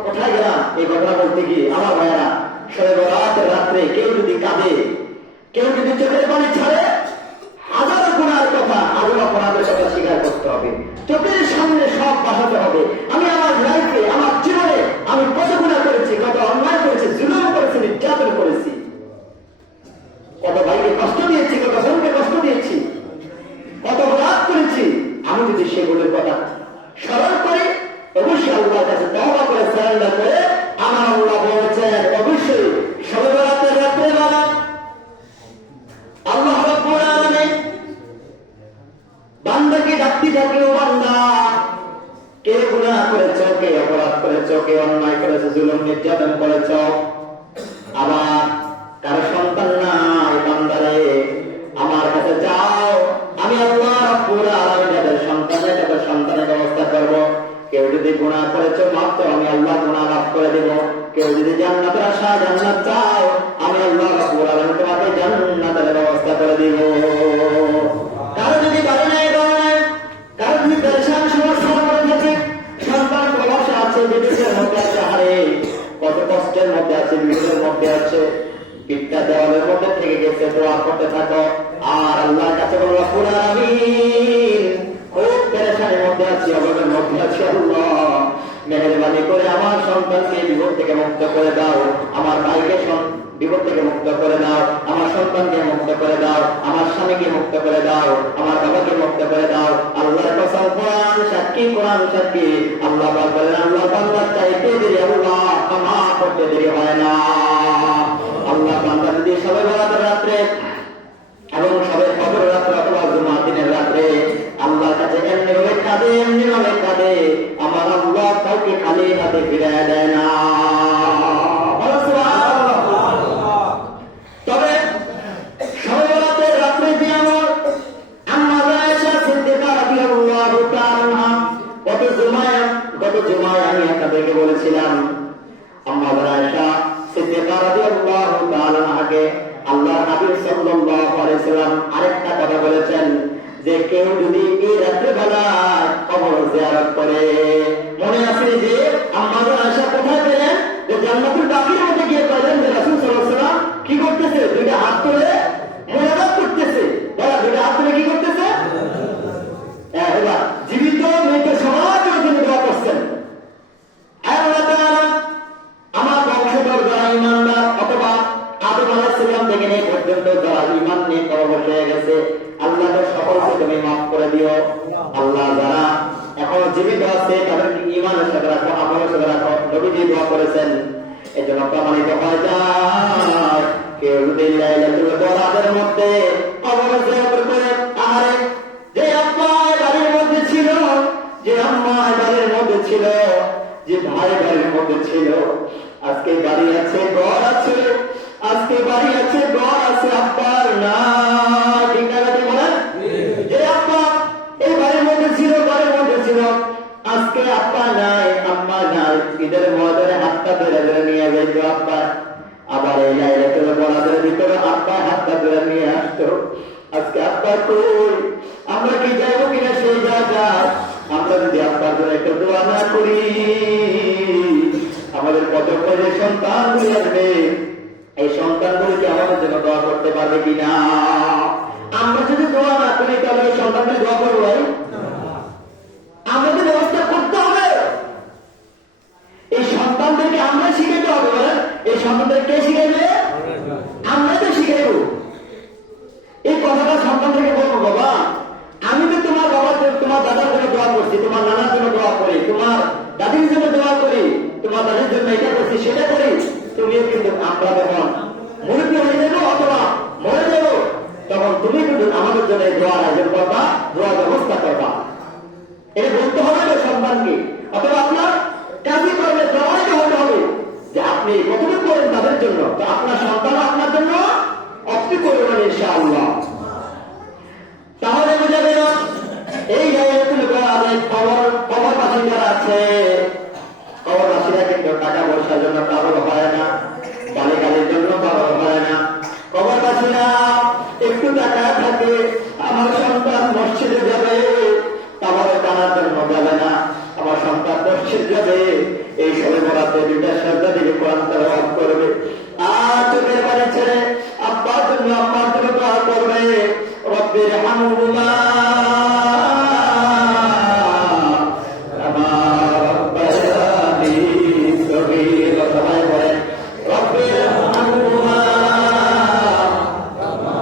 কোথায় গেলাম এই ঘটনা বলতে গিয়ে, আমার ভাইয়েরা, শবে বরাতের রাত্রে কেউ যদি কাঁদে, কেউ যদি চোখের পানি ছাড়ে, হাজারো গুনার কথা, আজও অপরাধের কথা স্বীকার করতে হবে, চোখের সামনে সব বাসাতে হবে। আমি আমার লাইফে, আমার জীবনে আমি কত গুনাহ করেছি, কত অন্যায় করেছি, জুলুম করেছি, নির্যাতন করেছি, কত ভাইকে কষ্ট দিয়েছি, কত বোনকে কষ্ট দিয়েছি, কত অপরাধ করেছি। আমি যদি সেগুলোর কথা স্মরণ করি, অবশ্যই আল্লাহর কাছে তওবা করে সারেন্ডার করে, আমার আল্লাহ বলেছেন অবশ্যই শবে বরাতের রাত্রে বাবা আল্লাহ রাব্বুল আলামিন বান্দাকে ডাকতে থাকে, ও বান্দা, কে গুনাহ করেছো, কে অপরাধ করেছো, কে অন্যায় করেছো, জুলুম নির্যাতন করেছো, আবার কারো সন্তান নাই, বান্দারে আমার কাছে যাও, আমি আল্লাহ রাব্বুল আলামিন তাদের সন্তানের ব্যবস্থা করব। কেউ যদি গুনাহ করেছো, মাফ তো আমি আল্লাহ গুনাহ মাফ করে দেব। কেউ যদি জান্নাতের আশা, জান্নাত চাও, আমি আল্লাহ রাব্বুল আলামিন তোমাকে জান্নাতের ব্যবস্থা করে দেব। কারো যদি বাড়ি নাই, ঘর নাই, কারো যদি পেরেশান সমস্যার মধ্যে থাকে, সন্তান প্রবাসে আছে, বিদেশের মধ্যে আছে, হারে কত কষ্টের মধ্যে আছে, বিপদের মধ্যে আছে, পিঠটা দেওয়ালের মধ্যে থেকে গেছে, দোয়া করতে থাকো। আর আল্লাহর কাছে বলো, রব্বুল আলামিন, খুব পেরেশানির মধ্যে আছি, অভাবের মধ্যে আছি, আল্লাহ মেহেরবানি করে আমার সন্তানকে বিপদ থেকে মুক্ত করে দাও, আমার ভাইকে বিপদ থেকে মুক্ত করে দাও, আমার সন্তানকে মুক্ত করে দাও, আমার স্বামীকে মুক্ত করে দাও, আমার বাবাকে মুক্ত করে দাও। আল্লাহর কসম, কোরআন সাক্ষী, কোরআন সাক্ষী, আল্লাহ পাক বলেন, আল্লাহ বান্দার চাইতে দেরি আল্লাহ ক্ষমা করতে দেরি হয় না। আল্লাহ বান্দা যদি শবে বরাতের রাত্রে এবং শবে কদরের রাত্রে অথবা জুমার দিনের রাত্রে আল্লাহর কাছে এমনি ভাবে কাঁদে, আমার আল্লাহ কাউকে খালি হাতে ফিরিয়ে দেয় না। তবে শবে বরাতের রাত্রে যে আমার আম্মা আয়েশা সিদ্দিকা রাদিয়াল্লাহু তাআলা, গত জুমায় আমি আপনাদেরকে বলেছিলাম, আম্মা আয়েশা সিদ্দিকা রাদিয়াল্লাহু তাআলা আগে আল্লাহর হাবিব সাল্লাল্লাহু আলাইহি ওয়াসাল্লাম আরেকটা কথা বলেছেন, যে কেউ যদি এই রাত্রিবেলা কবর জিয়ারত করে, মনে আছে যে আম্মা আয়েশা কোথায় পেলেন, যে জান্নাতুল বাকির মধ্যে গিয়ে পেলেন যে রাসূল সাল্লাল্লাহু আলাইহি ওয়াসাল্লাম কি করতেছে, দুইটা হাত তুলে মুনাজাত করতেছে। বলা, দুইটা হাত তুলে কি করতেছে? জীবিত মৃত সবার জন্য দোয়া করছেন। নিয়ে কবর হয়ে গেছে, আল্লাহ সকলকে তুমি মাফ করে দিও। আল্লাহ যারা এখন জীবিত আছে তাদেরকে ঈমানের সাথে রাখো, আমলের সাথে রাখো। নবীজি দোয়া করেছেন, এজন্য প্রমাণিত হয়ে যায় কেউ যদি লাইলাতুল কদরের মধ্যে কবরে জিয়ারত করে, আরে যে আব্বা বাড়ির মধ্যে ছিল, যে আম্মা বাড়ির মধ্যে ছিল, যে ভাই বাড়ির মধ্যে ছিল, আজকে বাড়ি আছে, ঘর আছে, আজকে বাড়ি আছে, ঘর আছে, আব্বার না ঠিক না বলেন? যে আব্বা এই বাড়ির মধ্যে ছিল, ঘরের মধ্যে ছিল, আজকে আব্বা নাই, আম্মা নাই, ঈদের ময়দানে হাতটা ধরে ধরে নিয়ে যেত আব্বা। আবার এই লাইলাতুল কদরের ভিতরে আব্বা হাতটা ধরে নিয়ে আসতো। আজকে আব্বা কই? আমরা কি যাবো কিনা সেই জায়গা? আমরা যদি আব্বার জন্য একটু দোয়া না করি, আমাদের কত করে সন্তানগুলি আসবে, এই সন্তানগুলিকে আমাদের জন্য দোয়া করতে পারবে কিনা? আমরা যদি দোয়া না করি তাহলে এই সন্তানগুলি দোয়া করবো ভাই? আমাদের ব্যবস্থা করতে হবে। এই সন্তানদেরকে আমরা শিখাইতে হবে। বলেন, এই সন্তানদের কে শিখাইবে? আমরা তো শিখাইব। এই কথাটা সন্তানদেরকে বলবো, বাবা আমি তো তোমার বাবার জন্য, তোমার দাদার জন্য দোয়া করছি, তোমার নানার জন্য দোয়া করি, তোমার দাদির জন্য দোয়া করি, তোমার দাদির জন্য এটা করছি সেটা করি, তুমিও কিন্তু আমরা যখন মুরব্বী হয়ে যাবো অথবা মরে যাবো, তখন তুমি কিন্তু আমাদের জন্য এই দোয়ার আয়োজন করবা, দোয়ার ব্যবস্থা করবা। এটা বলতে হবে না সন্তানকে, অথবা আপনার কাজই করবে, প্রমাণিত হতে হবে যে আপনি কতটুকু করেন তাদের জন্য, তো আপনার সন্তান আপনার জন্য অতি করবেন ইনশাআল্লাহ। তাহলে বোঝা গেল এই লাইলাতুল কদরের কবরবাসী যারা আছে, কবরবাসীরা কিন্তু টাকা পয়সার জন্য পাগল হয় না, গালিগালির জন্য পাগল হয় না। কবরবাসীরা একটু টাকা থাকে, আমার সন্তান মসজিদে যাবে, তাহলে টানার জন্য যাবে না, আমার সন্তান মসজিদ যাবে, এই সবে বরাতে দুইটা সাজদা দিয়ে কোরআন তেলাওয়াত করবে, আর চোখের পানি ছেড়ে আব্বার জন্য আম্মার জন্য দোয়া করবে, রব্বির হামহুমা কামা রাব্বায়ানি সগীরা। সবাই বলেন রব্বির হামহুমা কামা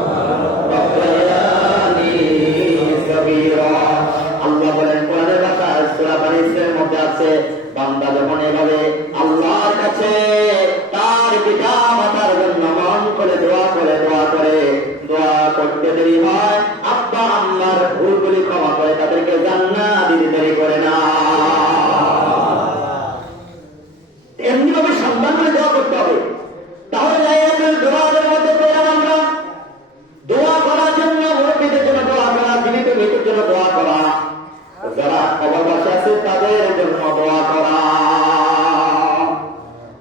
রাব্বায়ানি সগীরা। আল্লাহ বলেন কোরআনের ভাষা সূরা বানী ইসরাঈলের মধ্যে আছে, বান্দা যখন এভাবে আল্লাহর কাছে তার পিতা মাতার জন্য মন করে দোয়া করে দোয়া করতে দেরি হয়, আব্বা আম্মার ভুলগুলি ক্ষমা করে তাদেরকে জান্নাত দিতে দেরি করে না। এমনি ভাবে সন্তানগুলি দোয়া করতে হবে। তাহলে লাইলাতুল কদরের মধ্যে পেলাম আমরা দোয়া করার জন্য, মুরব্বীদের জন্য দোয়া করা, জীবিত মৃত্যুর জন্য দোয়া করা, যারা কবরবাসী আছে তাদের জন্য দোয়া করা।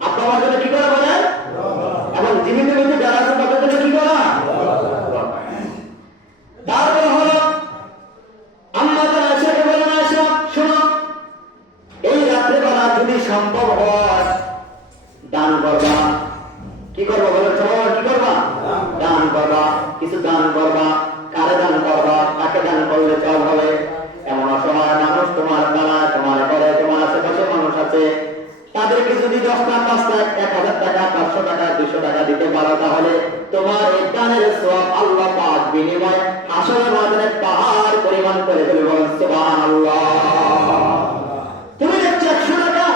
আব্বা আমার জন্য কি করা বলেন? এবং জীবিত মৃত্যু যারা আছে তাদের জন্য কি করা? তারপরে হলো আম্মা তারা এসে বলেন, আসো শোনো, এই রাত্রেবেলা যদি সম্ভব হয় দান করবা। কি করবো বলো? সবাই কি করবা? দান করবা, কিছু দান করবা। কারে দান করবা? কাকে দান করলে সব হবে? এমন অসহায় মানুষ তোমার দ্বারা, তোমার ঘরে, তোমার আশেপাশে মানুষ আছে, তাদেরকে যদি 10 লাখ, 5 লাখ, 1000 টাকা, 500 টাকা, 200 টাকা দিতে পারো, তাহলে তোমার এই দানের সওয়াব আল্লাহ পাক বিনিময়ে হাসরের ময়দানে পাহাড় পরিমাণ করে দেবে। সুবহানাল্লাহ। তুমি দেখছো 100 টাকা,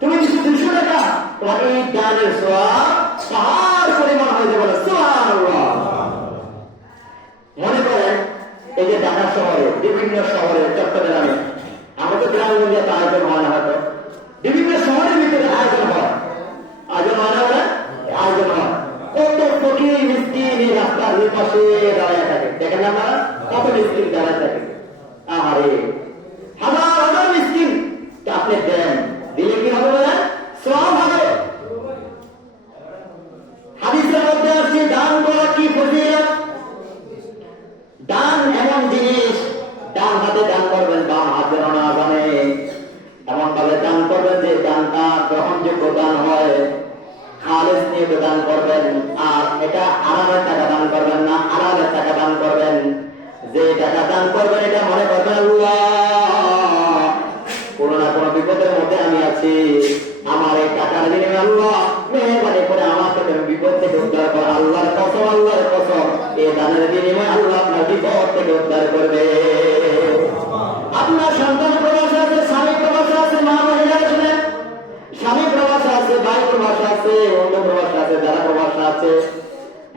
তুমি দিচ্ছ 200 টাকা, তোমার এই দানের সওয়াব পাহাড় পরিমাণ হয়ে যাবে। সুবহানাল্লাহ। মনে করেন এই যে ঢাকা শহরে, বিভিন্ন শহরে, চট্টগ্রামে, আমাদের গ্রামগঞ্জে তো আয়োজন হয় না, হয়তো বিভিন্ন শহরের ভিতরে আয়োজন হয়। আয়োজন হয় না? বলে আয়োজন হয়। কত ফকির মিসকিন এই রাস্তার দুই পাশে দাঁড়ায় থাকে, দেখেন না আপনারা? কত মিসকিন দাঁড়ায় থাকে। আরে হাজার হাজার মিসকিন আপনি দেন, দিলে কি হবে বলেন? সওয়াব হবে। হাদিসের মধ্যে আছে দান করা কি ফজিলত। দান এমন জিনিস, ডান হাতে দান করবেন, বাম হাতে না জানে, এমন ভাবে দান করবেন যে দানটা গ্রহণযোগ্য দান হয়। খালেস নিয়ে দান করবেন, আর এটা আরামের টাকা দান করবেন না, আরামের টাকা দান করবেন। যে টাকা দান করবেন এটা মনে করবেন আল্লাহ কোনো না কোনো বিপদের মধ্যে আমি আছি, আমার এই টাকার বিনিময়ে আল্লাহ মেহরবানি করে আমাকে বিপদ থেকে উদ্ধার করা। আল্লাহর কসম, আল্লাহর কসম, এই দানের বিনিময়ে আল্লাহ আপনার বিপদ থেকে উদ্ধার করবে। আপনার সন্তান প্রবাসে আছে, স্বামী প্রবাসে আছে, মা মহিলারা শুনেন, স্বামী প্রবাসে আছে, ভাই প্রবাসে আছে, অন্য প্রবাসে আছে, যারা প্রবাসে আছে,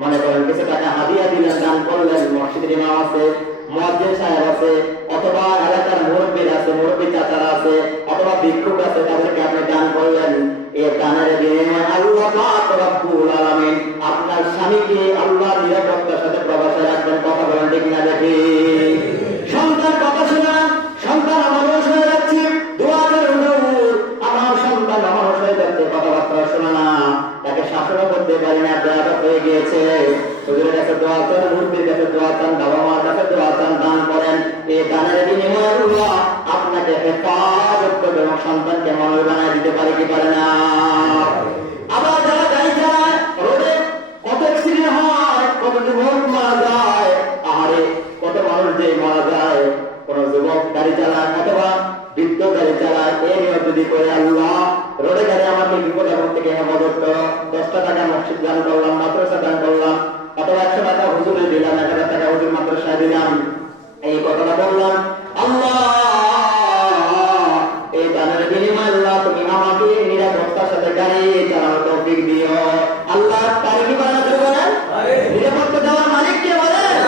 মনে করেন কিছু টাকা হাদিয়া দিলেন, দান করলেন, মসজিদের ইমাম আছে, মুয়াজ্জিন সাহেব আছে, অথবা এলাকার মুরব্বীর আছে, মুরব্বী চাচারা আছে, অথবা ভিক্ষুক আছে, তাদেরকে আপনি দান করলেন। এই দানের বিনিময়ে আল্লাহ পাক রব্বুল আলামিন আপনার স্বামীকে আল্লাহ নিরাপত্তার সাথে প্রবাসে রাখবেন। কথা বলেন ঠিক না দেখি? সন্তান কথা শোনা, সন্তান অমানুষ হয়ে যাচ্ছে, দোয়া করুন আমার সন্তান অমানুষ হয়ে যাচ্ছে, কথাবার্তা শোনা না, তাকে শাসনও করতে পারি না, বেয়াদব হয়ে গিয়েছে। হুজুরের কাছে দোয়া চান, মুরব্বির কাছে দোয়া চান, বাবা মার কাছে দোয়া চান, দান করেন। এই দানের বিনিময়ে আল্লাহ আপনাকে হেফাজত করবে এবং সন্তানকে মানুষ বানায় দিতে পারে কি পারে না? আবার যারা গাড়ি চালায়, রোডে কত অ্যাক্সিডেন্ট হয়, কত যুবক মারা যায়, আহারে কত মানুষ যে মারা যায়, কোন যুবক গাড়ি চালায় অথবা বৃদ্ধ গাড়ি চালায়, এই নিয়ম যদি করে আল্লাহ রোডে গাড়ি আমাকে বিপদ আপদ থেকে হেফাজত করো, 10টা টাকা মসজিদ দান করলাম, মাদ্রাসা দান করলাম, অথবা 100 টাকা হুজুরে দিলাম, 1000 টাকা হুজুর মাদ্রাসায় দিলাম, এই কথাটা বললাম, আল্লাহ এই দানের বিনিময়ে আল্লাহ তুমি আমাকে নিরাপত্তার সাথে গাড়ি চালানোর তৌফিক দিও। আল্লাহ পারে কি পারে না বলেন? নিরাপত্তা দেওয়ার মালিক কে বলেন?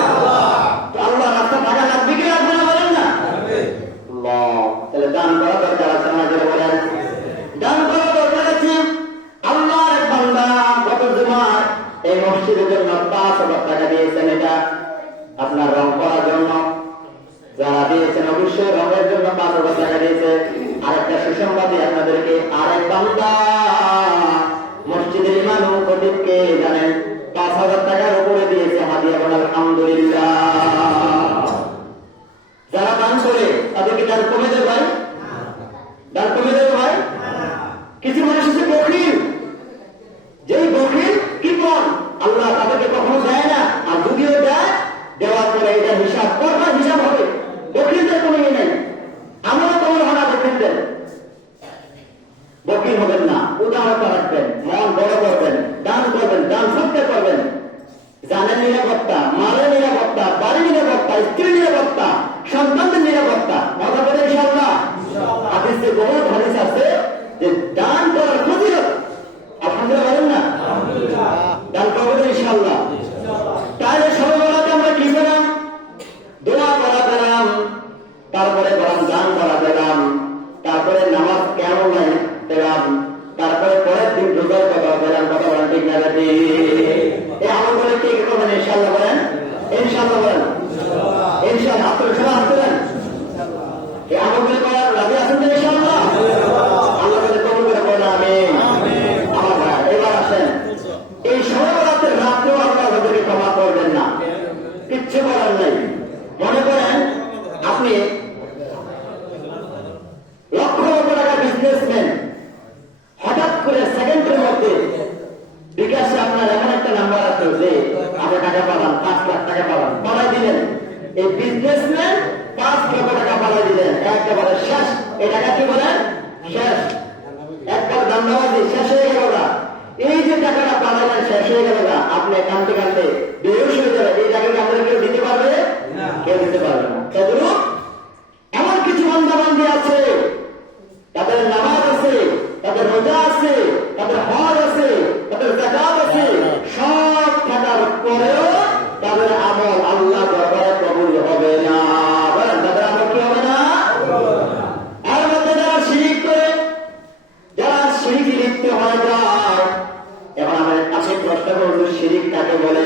আল্লাহ রাস্তা ফাঁকা লাগবে কি লাগবে না বলেন না? তাহলে দান করা দরকার আছে না? বলেন দান করা দরকার আছে। আল্লাহর এক বান্দা গত জুমার এই মসজিদের জন্য 5,000 টাকা দিয়েছেন। এটা আপনার রং করার জন্য যারা দিয়েছেন, অবশ্যই রঙের জন্য 5,000 টাকা দিয়েছে। আরেকটা সুসংবাদী আপনাদেরকে, আরেক বান্দা মসজিদের ইমাম ও খতিবকে জানেন 5,000 টাকার উপরে দিয়েছে হাদিয়া। বলেন আলহামদুলিল্লাহ। যারা দান করে তাদেরকে দান কমে দেয় ভাই? দান কমে দেয় ভাই? কিছু মানুষ হচ্ছে বখিল, যেই বখিল কি কর আল্লাহ তাদেরকে কখনো দেয় না, আর যদিও দেয়, দেওয়ার পরে এটা হিসাব করবে, হিসাব হবে। বকিলদের কোনো ইয়ে নেই, আমরা তোমার ভাড়া বকিলদের বকিল হবেন না, উদাহরণটা রাখবেন, মন বড় করবেন, দান করবেন, দান সত্যি করবেন, জানের নিরাপত্তা, মালের নিরাপত্তা, বাড়ির নিরাপত্তা, স্ত্রীর নিরাপত্তা, সন্তানদের নিরাপত্তা। কথা বলে ইনশাআল্লাহ। হাদিসে বহুত হাদিস আছে যে দান করার ফজিলত। আলহামদুলিল্লাহ বলেন না? দান করবেন ইনশাআল্লাহ। তাহলে সবাইকে আমরা কি করলাম? দোয়া করা পেলাম, তারপরে বরং দান করা পেলাম, তারপরে নামাজ কেমন পেলাম, তারপরে পরের দিন রোজার কথা পেলাম। কথা বলেন ঠিক না? এই আমল করে কি করবেন ইনশাআল্লাহ? বলেন ইনশাআল্লাহ। বলেন ইনশাআল্লাহ। আপনার সবাই আসতেন এই আমল করে করার রাজি আছেন তো ইনশাআল্লাহ? আল্লাহ তাআলা কবুল করে বলেন আমিন। আমার ভাই এবার আসেন, এই সবাইকে রাত্রেও আল্লাহ তাদেরকে ক্ষমা করবেন না, কিচ্ছু বলার নেই। মনে করেন আপনি লক্ষ লক্ষ টাকা বিজনেসম্যান, হঠাৎ করে সেকেন্ডের মধ্যে বিকাশে আপনার এমন একটা নাম্বার আছে যে আপনি টাকা পাবেন, 5 লাখ টাকা পাবেন, পালাই দিলেন। এই বিজনেসম্যান 5 লক্ষ টাকা পালাই দিলেন, একেবারে শেষ। এই টাকা কি বলেন? শেষ। একবার দান্দাবাজি শেষ হয়ে গেল না। এই যে টাকাটা পালাইলেন শেষ হয়ে গেল না, আপনি কাঁদতে কাঁদতে বেহুশ হয়ে যাবেন। এই টাকাকে আপনাদের কেউ দিতে পারবে? কেউ দিতে পারবে না। তবু এমন কিছু বান্দাবান্দি আছে, তাদের নামাজ আছে, তাদের রোজা আছে, তাদের হজ আছে, তাদের যাকাত আছে, সব থাকার পরেও তাদের আমল আল্লাহ দরবারে কবুল হবে না। বলেন তাদের আমল কি হবে না? এর মধ্যে যারা শিরিক করে, যারা শিরিকে লিপ্ত হয়ে যায়, এখন আপনি প্রশ্ন করবেন শিরিক কাকে বলে?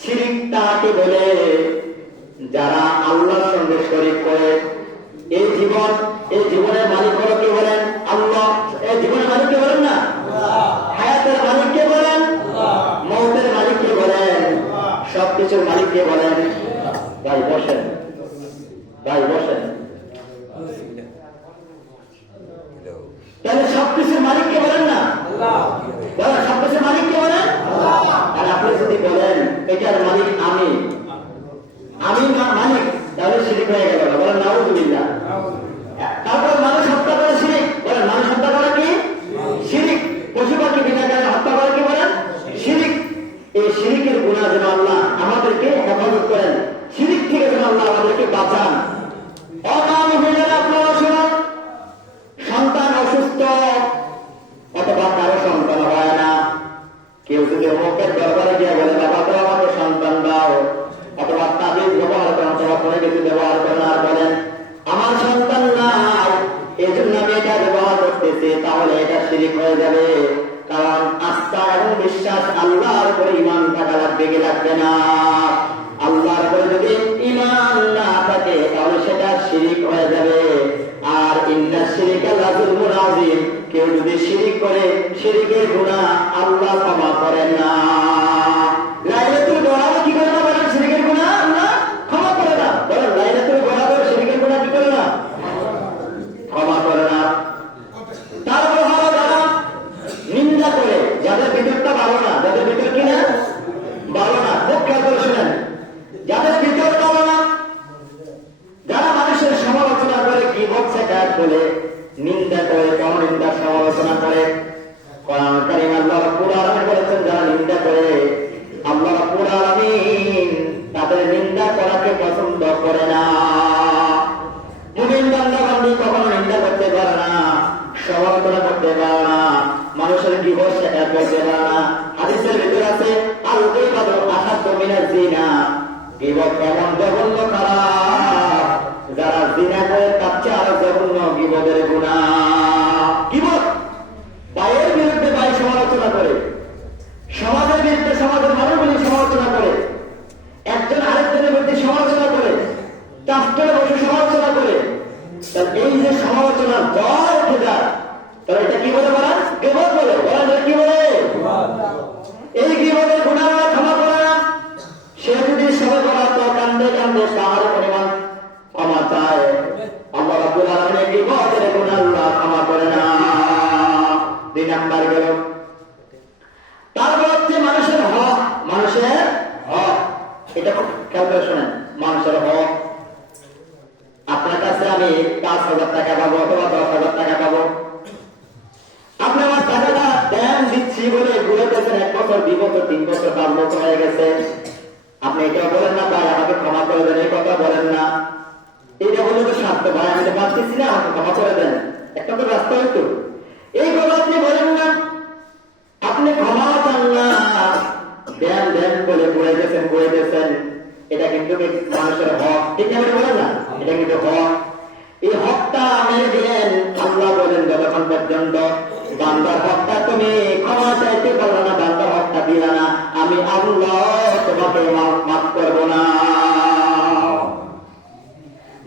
শিরিক তাকে বলে যারা আল্লাহর সঙ্গে শরীক করে। এই জীবনের মালিক হলো কে বলেন? আল্লাহ। এই জীবনের মালিক কে বলেন না? হায়াতের মালিক কে বলেন? মৌতের মালিক কে বলেন? সবকিছুর মালিক কে বলেন? ভাই বসেন, ভাই বসেন। তাহলে সবকিছুর মালিক কে বলেন না? বলেন সবকিছুর মালিক কে বলেন? আর আপনি যদি বলেন এটার মালিক আমি মালিক, তাহলে শিরিক হয়ে গেল। বলেন নাউযুবিল্লাহ। তারপর মানুষ হত্যা করে শিরিক। বলেন মানুষ হত্যা করে কি? শিরিক। পশু পাখি বিনা কারণে হত্যা করে কি বলেন? শিরিক। এই শিরিকের গুনাহ যেন আল্লাহ আমাদেরকে করতেছে তাহলে এটা শিরিক হয়ে যাবে। কারণ আস্থা এবং বিশ্বাস আল্লাহর উপরে ঈমান থাকা লাগবে কি লাগবে না? আল্লাহর উপরে যদি ঈমান না থাকে তাহলে সেটা শিরিক হয়ে যাবে। আর ইন্না শিরিকা লাযুলমুন আযীম, কেউ যদি শিরিক করে শিরিকের গুনাহ আল্লাহ ক্ষমা করেন না। লাইলাতুল গরাব কি করে না বলেন? শিরিকের গুনাহ আল্লাহ ক্ষমা করে না। বলেন লাইলাতুল গরাব শিরিকের গুনাহ কি করে না? ক্ষমা করে না। তারপর হলো যারা নিন্দা করে, যাদের ভিতরটা ভালো না, যাদের ভিতর কিনা ভালো না, খুব খেয়াল করে শুনেন, যাদের ভিতর ভালো না, যারা মানুষের সমালোচনা করে, গীবত শিকায়ত বলে, নিন্দা করে, পরনিন্দা সমালোচনা করে। কোরআন কারীম আল্লাহ রাব্বুল আলামিন বলেছেন যারা নিন্দা করে, আল্লাহ রাব্বুল আলামিন তাদের নিন্দা করাকে পছন্দ করে না। মুমিন বান্দা বান্দী কখনো নিন্দা করতে পারে না, সমালোচনা করতে পারে না, মানুষের গীবত শিকায়ত করতে পারে না। হাদিসের ভিতর আছে আল গীবাতু আহাদ্দু মিনাজ জিনা, গীবত এমন জঘন্য খারাপ, যারা জিনা করে তার চেয়ে আরো জঘন্য গীবতের গুনাহ। গীবত ভাইয়ের বিরুদ্ধে ভাই সমালোচনা করে, সমাজের বিরুদ্ধে সমাজের মানুষগুলি সমালোচনা করে, একজন আরেকজনের বিরুদ্ধে সমালোচনা করে, রাষ্ট্রের বসে সমালোচনা করে, তাহলে এই যে সমালোচনার জ্বর উঠে যায়, তাহলে এটা কি বলে বলা? গীবত বলে। বলা যায় কি বলে? এই গীবতের গুনাহ ক্ষমা করে না। সে যদি সবে বলার তো কান্দে কান্দে তার পরিমাণ ক্ষমা চায়, আল্লাহ রাব্বুল আলামিন গীবতের গুনাহ আল্লাহ ক্ষমা করে না। 2 নাম্বার গেল। তারপর হচ্ছে মানুষের হক। মানুষের হক, এটা খুব খেয়াল করে শোনেন। মানুষের হক, আপনার কাছে আমি 5,000 টাকা পাবো অথবা 10,000 টাকা পাবো, আপনি আমার টাকাটা দেন দিচ্ছি বলে ঘুরে গেছেন 1 বছর 2 বছর 3 বছর 5 বছর হয়ে গেছে, আপনি এটা বলেন না ভাই আমাকে ক্ষমা করে দেন, এই কথা বলেন না। এটা বলে তো স্বার্থ, ভাই আমি তো পারতেছি না, আমাকে ক্ষমা করে দেন, একটা তো রাস্তা হইতো। এই কথা আপনি বলেন না, আপনি ক্ষমা চান না, দেন দেন বলে ঘুরে গেছেন, এটা কিন্তু মানুষের হক। ঠিক আছে বলেন না? এটা কিন্তু হক। এই হকটা মেরে দিলেন। আল্লাহ বলেন যতক্ষণ পর্যন্ত বান্দার হকটা তুমি ক্ষমা চাইতে পারলো না, বান্দার হকটা দিলা না, আমি আল্লাহ তোমাকে মাফ করব না।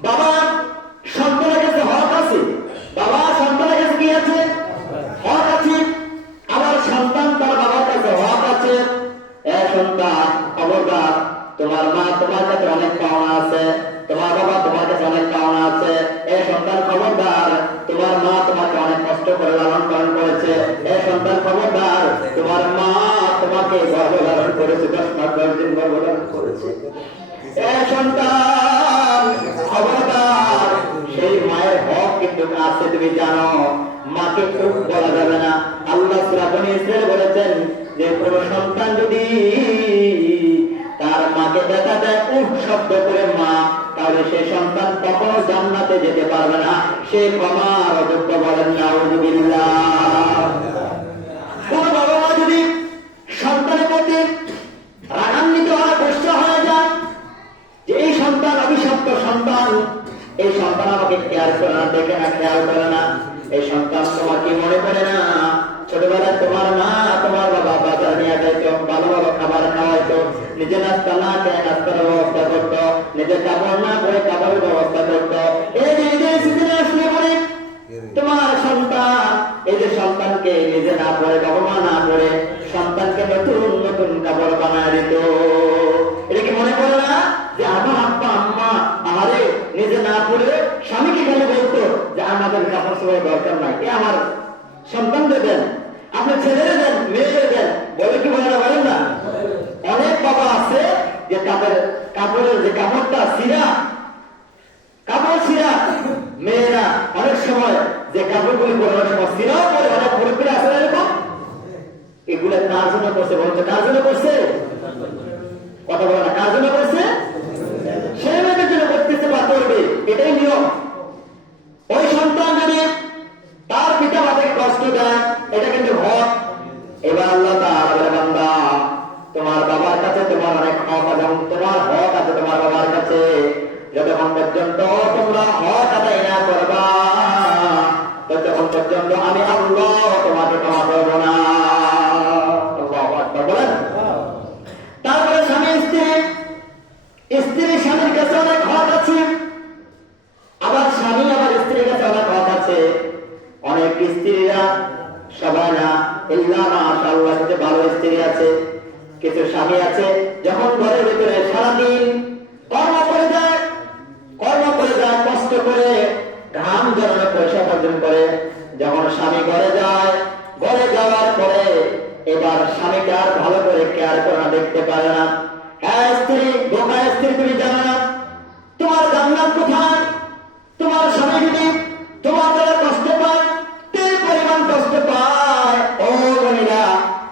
বাবা সন্তানের কাছে হক আছে, বাবা সন্তানের কাছে কি আছে? হক আছে। আবার সন্তান তার বাবার কাছে হক আছে। সন্তান খবরদার, তোমার মা তোমার কাছে অনেক পাওনা আছে, তোমার বাবা তোমার কাছে অনেক পাওনা আছে। সন্তান খবরদার, তোমার মা তোমাকে অনেক কষ্ট করে লালন পালন করেছে। সন্তান খবরদার, তোমার মা তোমাকে গর্ভধারণ করেছে, 10 মাস 10 দিন গর্ভধারণ করেছে। সন্তান খবরদার, সেই মায়ের হক কিন্তু আছে, তুমি জানো। মাকে খুব বলা যাবে না। আল্লাহ সূরা বনী ইসরাঈল বলেছেন যে কোন সন্তান যদি তার মাকে দেখা দেয় উফ শব্দ করে মা, তাহলে সেই সন্তান কখনো জান্নাতে যেতে পারবে না, সে ক্ষমার অযোগ্য। বলেন নাউযুবিল্লাহ। কোন বাবা মা যদি সন্তানের প্রতি রাগান্বিত হয়, গোসা হয়ে যায় যে এই সন্তান অভিশপ্ত সন্তান, এই সন্তান আমাকে কেয়ার করে না, দেখে না, খেয়াল করে না, এই সন্তান তোমাকে মনে করে না। ছোটবেলায় তোমার মা তোমার বাবা বাজার নিয়ে যাইতো, ভালো ভালো খাবার খাওয়াইতো, নিজে নাস্তা না খেয়ে নাস্তার ব্যবস্থা করতো, নিজে কাপড় না পরে কাপড়ের ব্যবস্থা করতো। এই যে ঈদের সিজনে আসলে পরে তোমার সন্তান, এই যে সন্তানকে নিজে না পরে বাবা মা না পরে সন্তানকে নতুন নতুন কাপড় বানায় দিত। এটা কি মনে করে না যে আমার আব্বা আম্মা আরে নিজে না পরে স্বামীকে খালি বলতো যে আমাদের কাপড় চোপড় দরকার নাই, এ আমার সন্তানদের দেন, আপনার ছেলেরা দেন, মেয়েদের দেন, বলে কি বলে না? বলেন না? অনেক বাবা আছে যে তাদের কাপড়ের যে কাপড়টা সিরা, কাপড় সিরা, মেয়েরা অনেক সময় যে কাপড়গুলি পরে অনেক সময় সিরাও পরে, অনেক মুরব্বীরা আছে না এরকম। এগুলো কার জন্য করছে? বলছে কার জন্য করছে? কথা বলে না, কার জন্য করছে? সেই মেয়েদের জন্য করতেছে বা করবে, এটাই নিয়ম। ওই সন্তান যদি তার পিতা মাতাকে কষ্ট দেয়, এটা কিন্তু হক। এবার আল্লাহ তাআলা বলে বান্দা তোমার বাবার কাছে তোমার অনেক হক আছে, তোমার হক আছে তোমার বাবার কাছে। যতক্ষণ পর্যন্ত তোমরা হক আদায় না করবা ততক্ষণ পর্যন্ত আমি আল্লাহ তোমাকে ক্ষমা করব না। আল্লাহু আকবার বলেন। তারপরে স্বামী স্ত্রী স্বামীর কাছে অনেক হক আছে, আবার স্বামী আবার স্ত্রীর কাছে অনেক হক আছে। অনেক স্ত্রীরা, সবাই না, ইল্লা মাশাআল্লাহ কিছু ভালো স্ত্রী আছে, কিছু স্বামী আছে যখন ঘরের ভিতরে সারাদিন কর্ম করে যায়, কষ্ট করে ঘাম জড়ানো পয়সা উপার্জন করে, যখন স্বামী ঘরে যায়, ঘরে যাওয়ার পরে এবার স্বামীকে আর ভালো করে কেয়ার করা দেখতে পারে না। হ্যাঁ স্ত্রী, বোকা স্ত্রী, তুমি জানো না তোমার জান্নাত কোথায়? তোমার স্বামী যদি তোমার দ্বারা কষ্ট পায়, তেল পরিমাণ কষ্ট পায়, ও বোনেরা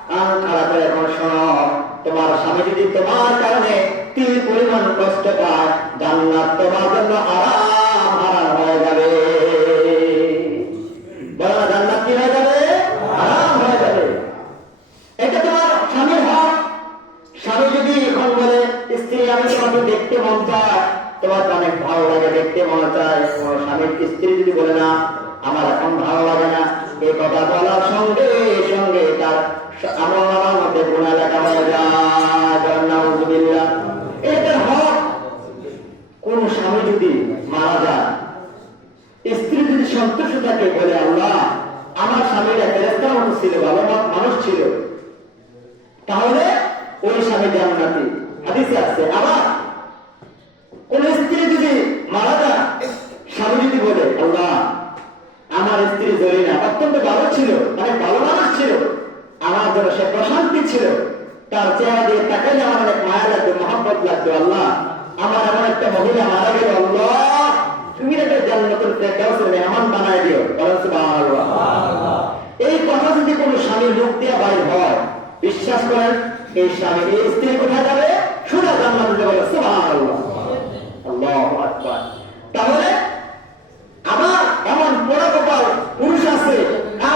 কান খাড়া করে এখন শোনো, তোমার স্বামী যদি তোমার কারণে তিল পরিমাণ কষ্ট পায়, জান্নাত তোমার জন্য হারাম হয়ে যাবে। বলো জান্নাত কি হয়ে যাবে? হারাম হয়ে যাবে। এটা তোমার স্বামীর হক। স্বামী যদি এখন বলে স্ত্রী আমি তোমাকে দেখতে মন চায়, তোমার অনেক ভালো লাগে, দেখতে মনে চায়, স্বামীর স্ত্রী যদি বলে না আমার এখন ভালো লাগে না, এই কথা বলার সঙ্গে সঙ্গে তার আমল মধ্যে গুনাহ লেখা হয়ে যায়। নাউযুবিল্লাহ। এটার হক। কোন স্বামী যদি মারা যায়, স্ত্রী যদি সন্তুষ্ট থাকে, বলে আল্লাহ আমার স্বামীরা ফেরেশতার মতো ছিল, ভালো মানুষ ছিল, তাহলে ওই স্বামী জান্নাতি, হাদিসে আছে। আবার কোন স্ত্রী যদি মারা যায়, স্বামী যদি বলে আল্লাহ আমার স্ত্রী জরিনা অত্যন্ত ভালো ছিল, অনেক ভালো মানুষ ছিল, আমার জন্য সে প্রশান্তি ছিল, তার চেহারা দিয়ে তাকাইলে আমার অনেক মায়া লাগতো, মহব্বত লাগতো, আল্লাহ আমার এমন একটা মহিলা মারা গেল, আল্লাহ তুমি একটা জান্নাতুল ফেরদাউসের মেহমান বানায় দিও। বলেন সুবহানাল্লাহ। এই কথা যদি কোনো স্বামীর মুখ দিয়ে বাইর হয়, বিশ্বাস করেন এই স্বামী এই স্ত্রী কোথায় যাবে? সোজা জান্নাতে যাবে। সুবহানাল্লাহ, আল্লাহু আকবার। তাহলে আবার এমন বড় কপাল পুরুষ আছে,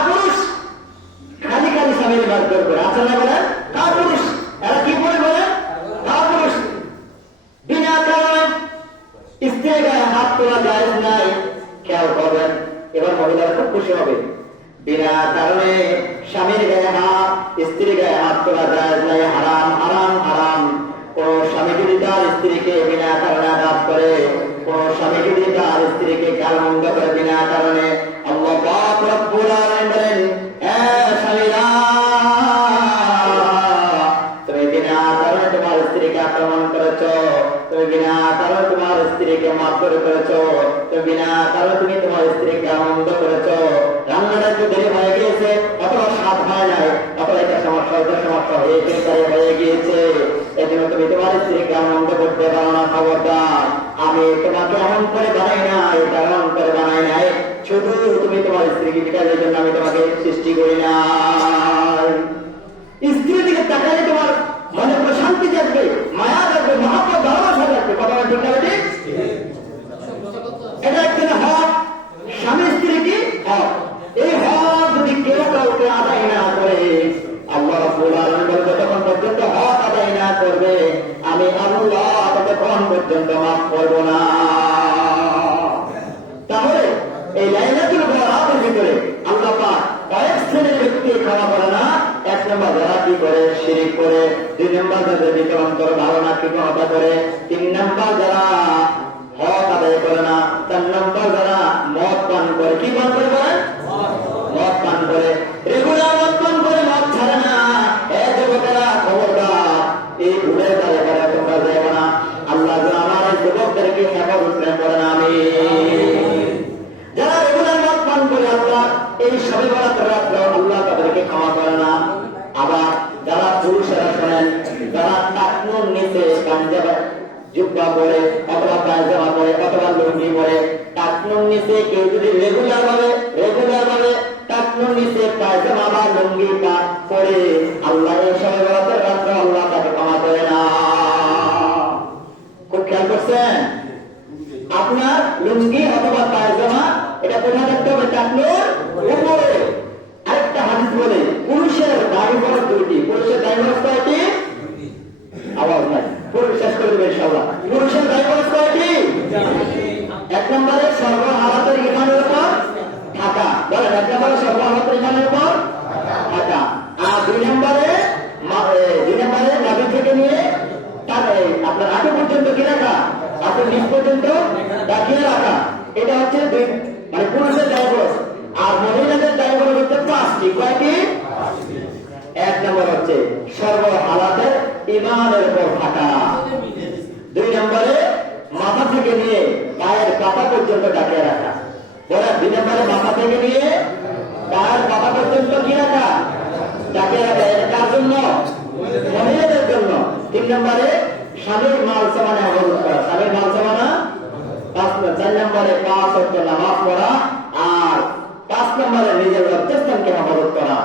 পুরুষ খালি স্বামীর মারধর করে, আছে না? বলেন পুরুষ, এরা কি করে বলেন? পুরুষ বিনা কারণে স্ত্রীর গায়ে হাত তোলা জায়েজ নাই। খেয়াল করবেন, এবার মহিলারা খুব খুশি হবে। বিনা কারণে স্বামীর গায়ে হাত, স্ত্রীর গায়ে হাত তোলা জায়েজ নাই, হারাম হারাম হারাম। কোন স্বামী যদি তার স্ত্রীকে বিনা কারণে আঘাত করে, কোন স্বামী যদি তার স্ত্রীকে গালমন্দ করে বিনা কারণে, আল্লাহ পাক রব্বুল আলামিন বলেন স্বামীরা তুমি বিনা কারণে তোমার স্ত্রীকে আক্রমণ করেছো, তুমি বিনা কারণে তোমার স্ত্রীকে মারধর করেছো, তুমি বিনা কারণে তুমি তোমার স্ত্রীকে আনন্দ করেছো, রান্নাটা একটু দেরি হয়ে গিয়েছে, অথবা স্বাদ হয় নাই, অথবা এটা সমস্যা হয়ে গিয়েছে, এই জন্য তুমি তোমার স্ত্রীকে আনন্দ করতে পারো না। খবরদার, আমি তোমাকে এমন করে বানাই নাই, এমন করে বানাই নাই, শুধু তুমি তোমার স্ত্রীকে বিকাশের জন্য আমি তোমাকে সৃষ্টি করি না। স্ত্রীর দিকে তাকালে তোমার মনে প্রশান্তি থাকবে, মায়া থাকবে, মহব্বত ভালোবাসা থাকবে। কথা ঠিক না? এটা একদিন হক, স্বামী স্ত্রী কি হক। এই হক যদি কেউ কাউকে আদায় না করে, আল্লাহ রাব্বুল আলামিন বলেন যতক্ষণ পর্যন্ত হক আদায় না করবে আমি আল্লাহ ততক্ষণ পর্যন্ত মাফ করব না। তাহলে এই লাইলাতুল বরাতের ভিতরে আল্লাহ পাক কয়েক শ্রেণীর ব্যক্তি ক্ষমা করে না। এক নম্বর যারা কি করে? শিরিক করে। দুই নম্বর যাদের বিতরন্তর ধারণা কৃপণতা করে। তিন নম্বর যারা হক আদায় করে না। চার নম্বর যারা মদ পান করে। কি পান করে? মদ পান করে, রেগুলার মদ পান করে, মদ ছাড়ে না। এই যুবকেরা খবরদার, এই ভুলের দ্বারা করে তোমরা যাবে না। আল্লাহ আমার এই যুবকদেরকে হেফাজত করেন। আমি যারা রেগুলার মদ পান করে, আল্লাহ এই সবে বরাতের রাত্রে আল্লাহ তাদেরকে ক্ষমা করে না। আবার যারা পুরুষেরা শোনেন, যারা টাকনুর নিচে পাঞ্জাব জুব্বা পরে অথবা পায়জামা পরে অথবা লুঙ্গি পরে, টাকনুর নিচে কেউ যদি রেগুলার ভাবে টাকনুর নিচে পায়জামা বা লুঙ্গি পরে, আল্লাহ এই সবে বরাতের রাত্রে আল্লাহ তাকে ক্ষমা করে না। খুব খেয়াল করছেন? আপনার লুঙ্গি অথবা পায়জামা এটা কোথায় রাখতে হবে? টাকনুর উপরে। আরেকটা হাদিস বলে পুরুষের দাড়ি বরফ দুইটি। পুরুষের দাড়ি বরফ কয়টি? আওয়াজ নাই, পুরুষ শেষ করে দেবে ইনশাআল্লাহ। পুরুষের দাড়ি বরফ কয়টি? এক নম্বরে সর্বহারাতের ইমানের উপর থাকা। নম্বর হচ্ছে সর্ব হালাতে ঈমানের উপর থাকা। 2 নম্বরে মাথা থেকে নিয়ে পায়ের পাতা পর্যন্ত ঢাকিয়ে রাখা। বলে 2 নম্বরে মাথা থেকে নিয়ে পায়ের পাতা পর্যন্ত কি রাখা? ঢাকিয়ে রাখা। এটা কার জন্য? মহিলাদের জন্য। 3 নম্বরে স্বামীর মাল সামানে অবরোধ করা। স্বামীর মাল সামানা 4 নম্বরে 5 ওয়াক্ত নামাজ পড়া। আর 5 নম্বরে নিজের লজ্জাস্থানকে অবরোধ করা।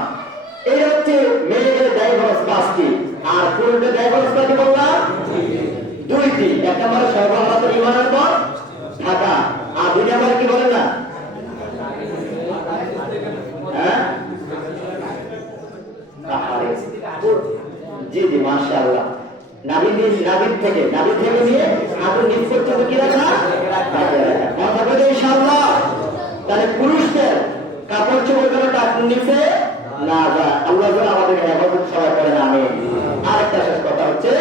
এই হচ্ছে মেয়েদের ডাইভোর্স 5টি। আর পুরুষদের ডাইভোর্স কয়টি বললাম? 2টি। 1 নম্বরে সর্বহালাতে ঈমানের উপর থাকা। আর 2 নম্বরে কি বলেন না? হ্যাঁ, জি জি, মাশাআল্লাহ। নাভি থেকে নিয়ে হাঁটুর নিচ পর্যন্ত কি রাখা? কথা বলে ইনশাআল্লাহ। তাহলে পুরুষদের কাপড় চোপড় টাকুর নিচে না যায়। আল্লাহ যেন আমাদের হেফাজত সবাই করেন, আমিন। আরেকটা শেষ কথা হচ্ছে,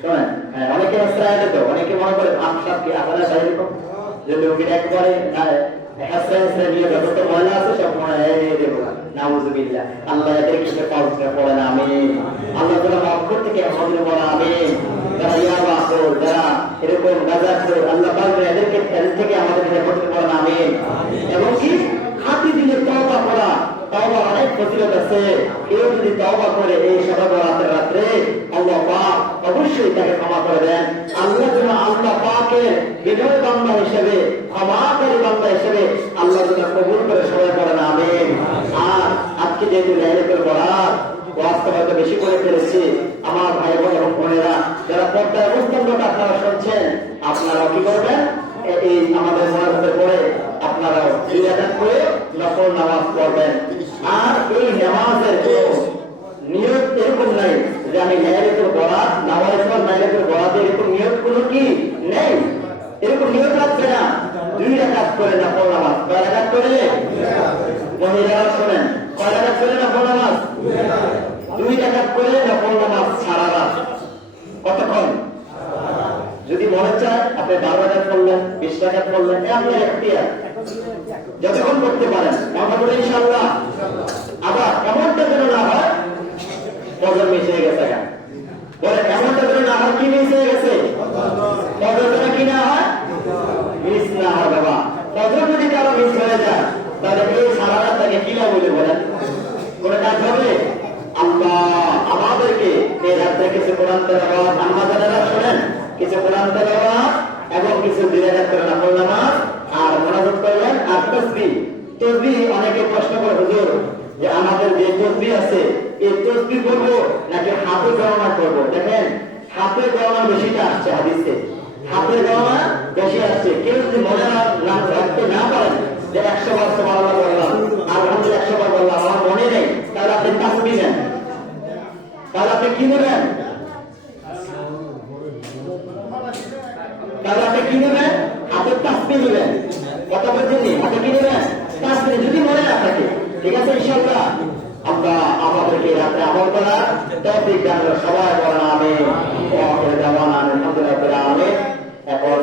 শোনেন, অনেকে হেসরাইলে তো অনেকে মনে করে কি আপনারা বাইরে যে লোকের একবারে নিয়ে যত ময়লা আছে সব দেবো। নাউজুবিল্লাহ। আল্লাহ এদের কিছু পড়ে না, আমিন। আল্লাহ যেন অক্ষর থেকে হেফাজত করা, আমিন। যারা ইয়াবা খোর, যারা এরকম গাঁজা খোর, আল্লাহ পাক এদের থেকে আমাদের হেফাজত করা, আমিন। এবং কি খাঁটি দিলে তওবা করা। তওবার অনেক ফজিলত আছে। কেউ যদি তওবা করে এই শবে বরাতের রাত্রে, আল্লাহ পাক অবশ্যই তাকে ক্ষমা করে দেন। আল্লাহ যেন আল্লাহ পাকের বিনয় বান্দা হিসেবে, ক্ষমাকারী বান্দা হিসেবে আল্লাহ যেন কবুল করে সবাই করেন, আমিন। আর আজকে যেহেতু লাইলাতুল বরাত ওয়াজটা হয়তো বেশি করে ফেলেছি, আমার ভাই বোন এবং বোনেরা যারা পর্দায় অবস্থানরত আপনারা শুনছেন, আপনারা কি করবেন? এই আমাদের মোনাজাতের পরে আপনারা 2 রাকাত করে নফল নামাজ পড়বেন। আর এই নামাজের কোনো নিয়ত এরকম নাই যে আমি লাইলাতুল বরাত নামাজ পড়ব, লাইলাতুল বরাতে এরকম নিয়ত কোনো কি নেই। এরকম নিয়ত রাখবে না। 2 রাকাত করে নফল নামাজ। কয় রাকাত করে? মহিলারা শোনেন, কয় রাকাত করে নফল নামাজ? 2 রাকাত করে নফল নামাজ সারা রাত। কতক্ষণ? যদি মনে চায় আপনি 12 রাকাত পড়লেন, 20 রাকাত পড়লেন, আপনার এখতিয়ার, যতক্ষণ করতে পারেন। কথা বলে ইনশাআল্লাহ। আবার এমনটা যেন না হয় ফজর মিস হয়ে গেছে। বলে এমনটা যেন না হয়, কি মিস হয়ে গেছে? ফজর যেন কি না হয়, মিস না হয়। বাবা, ফজর যদি কারো মিস হয়ে যায়, তাহলে এই সারা রাত তাকে কি না বলে বলেন? কোনো কাজ হবে? আল্লাহ আমাদেরকে এই রাত্রে কিছু কোরআন তেলাওয়াত, আমাদেরা শোনেন, কিছু কোরআন তেলাওয়াত এবং কিছু 2 রাকাত করে নফল নামাজ আর মোনাজাত করবেন। আর তাসবিহ অনেকে প্রশ্ন করে, হুজুর যে আমাদের যে তাসবিহ আছে, এই তাসবিহ করবো নাকি হাতে গণনা করবো? দেখেন, হাতে গণনা বেশিটা আসছে হাদিসে, হাতে গণনা বেশি আসছে। কেউ যদি মনে রাখতে না পারেন যে 100 বার সুবহানাল্লাহ বললাম, আলহামদুলিল্লাহ 100 বার বললাম, আমার মনে নেই, তাহলে আপনি তাসবিহ নেন। তাহলে আপনি কি নেবেন? হাতের তাসবিহ নেবেন। কথা বলছেন, হাতে কি নেবেন? তাসবিহ। যদি মনে না থাকে, ঠিক আছে, ইনশাআল্লাহ আমরা আমাদেরকে রাত্রে আমল করার তৌফিক দান করুন। সবাই বলেন আমিন। ওয়া আখিরু দাওয়ানা আলহামদুলিল্লাহি রাব্বিল আলামিন। এখন